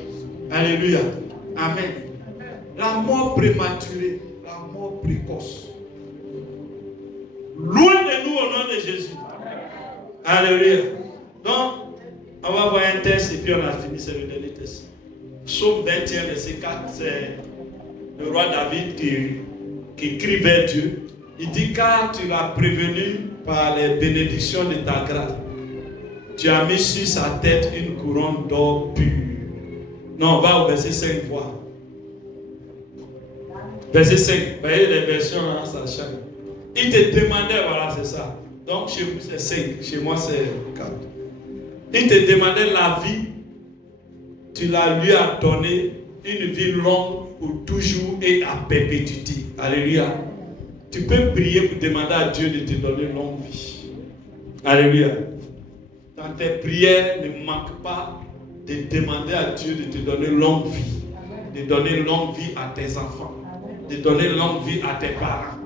Alléluia. Amen. La mort prématurée, la mort précoce. Loin de nous au nom de Jésus. Alléluia. Donc, on va voir un test et puis on a fini, c'est le dernier test. Psaume 21, verset 4, c'est le roi David qui crie vers Dieu. Il dit, car tu l'as prévenu par les bénédictions de ta grâce. Tu as mis sur sa tête une couronne d'or pur. Non, on va au verset 5 voir. Verset 5, vous voyez les versions là, ça change. Il te demandait, voilà, c'est ça. Donc chez vous c'est 5, chez moi c'est 4. Il te demandait la vie, tu lui as donné une vie longue pour toujours et à perpétuité. Alléluia. Tu peux prier pour demander à Dieu de te donner une longue vie. Alléluia. Dans tes prières, ne manque pas de demander à Dieu de te donner une longue vie. De donner une longue vie à tes enfants. De donner une longue vie à tes parents.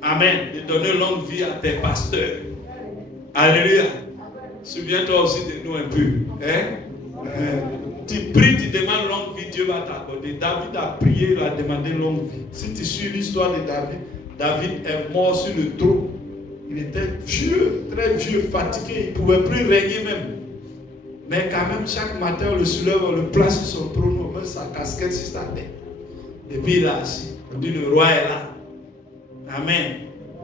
Amen. De donner une longue vie à tes pasteurs. Alléluia. Souviens-toi aussi de nous un peu. Hein? Tu pries, tu demandes longue vie, Dieu va t'accorder. David a prié, il a demandé longue vie. Si tu suis l'histoire de David, David est mort sur le trône. Il était vieux, très vieux, fatigué. Il ne pouvait plus régner même. Mais quand même, chaque matin, on le soulève, on le place sur son trône, on met sa casquette sur sa tête. Et puis il est assis. On dit le roi est là. Amen.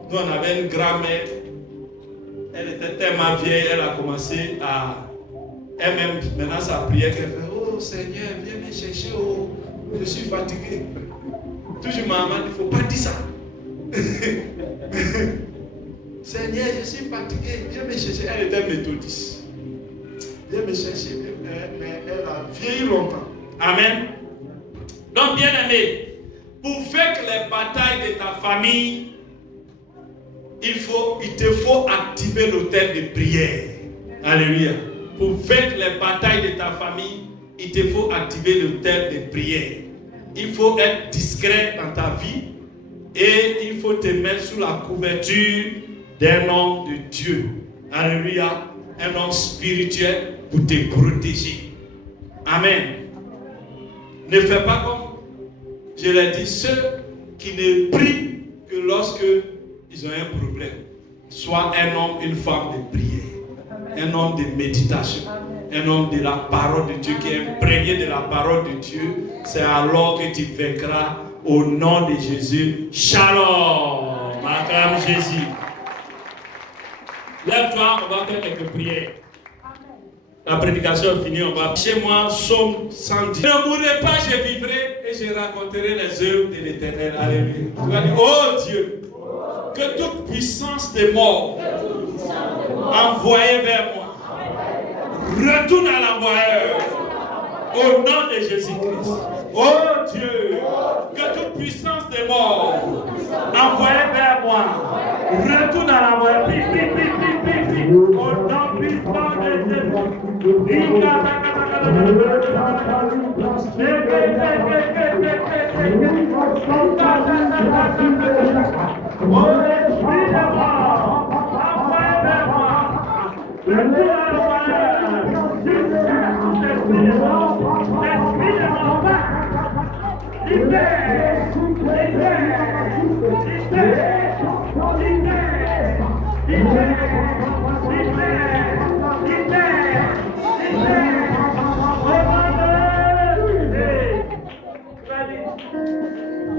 Nous, on avait une grand-mère Elle était tellement vieille, elle a commencé à... Elle-même, maintenant sa prière qu'elle fait, oh Seigneur, viens me chercher, oh, je suis fatigué. Toujours maman, il ne faut pas dire ça. Seigneur, je suis fatigué, viens me chercher. Elle était méthodiste. Viens me chercher, mais elle a vieilli longtemps. Amen. Donc, bien aimé, pour vaincre les batailles de ta famille, il te faut activer l'autel de prière. Alléluia. Pour vaincre les batailles de ta famille, il te faut activer l'autel de prière. Il faut être discret dans ta vie et il faut te mettre sous la couverture d'un homme de Dieu. Alléluia. Un homme spirituel pour te protéger. Amen. Ne fais pas comme, je l'ai dit, ceux qui ne prient que lorsque ils ont un problème. Sois un homme, une femme de prière. Un homme de méditation. Un homme de la parole de Dieu qui est imprégné de la parole de Dieu. C'est alors que tu vaincras au nom de Jésus. Shalom. Acclame Jésus. Lève-toi, on va faire quelques prières. La prédication est finie, on va. Chez moi, Psaume 110. Je ne mourrai pas, je vivrai et je raconterai les œuvres de l'Éternel. Alléluia. Tu vas dire, oh Dieu, que toute puissance des morts envoyée vers moi retourne à l'envoyeur au nom de Jésus-Christ. Oh Dieu, que toute puissance des morts envoyée vers moi retourne à l'envoyeur. Au nom puissant de Jésus.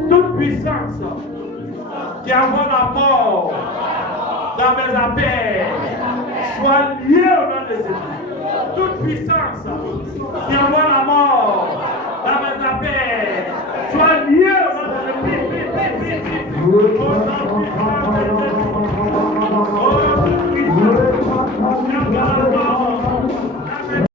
Toute puissance qui envoie la mort dans mes affaires soit liée au nom de Jésus. Toute puissance qui envoie la mort dans mes affaires soit liée au nom de Jésus. Au nom puissant de Jésus. Oh, toute puissance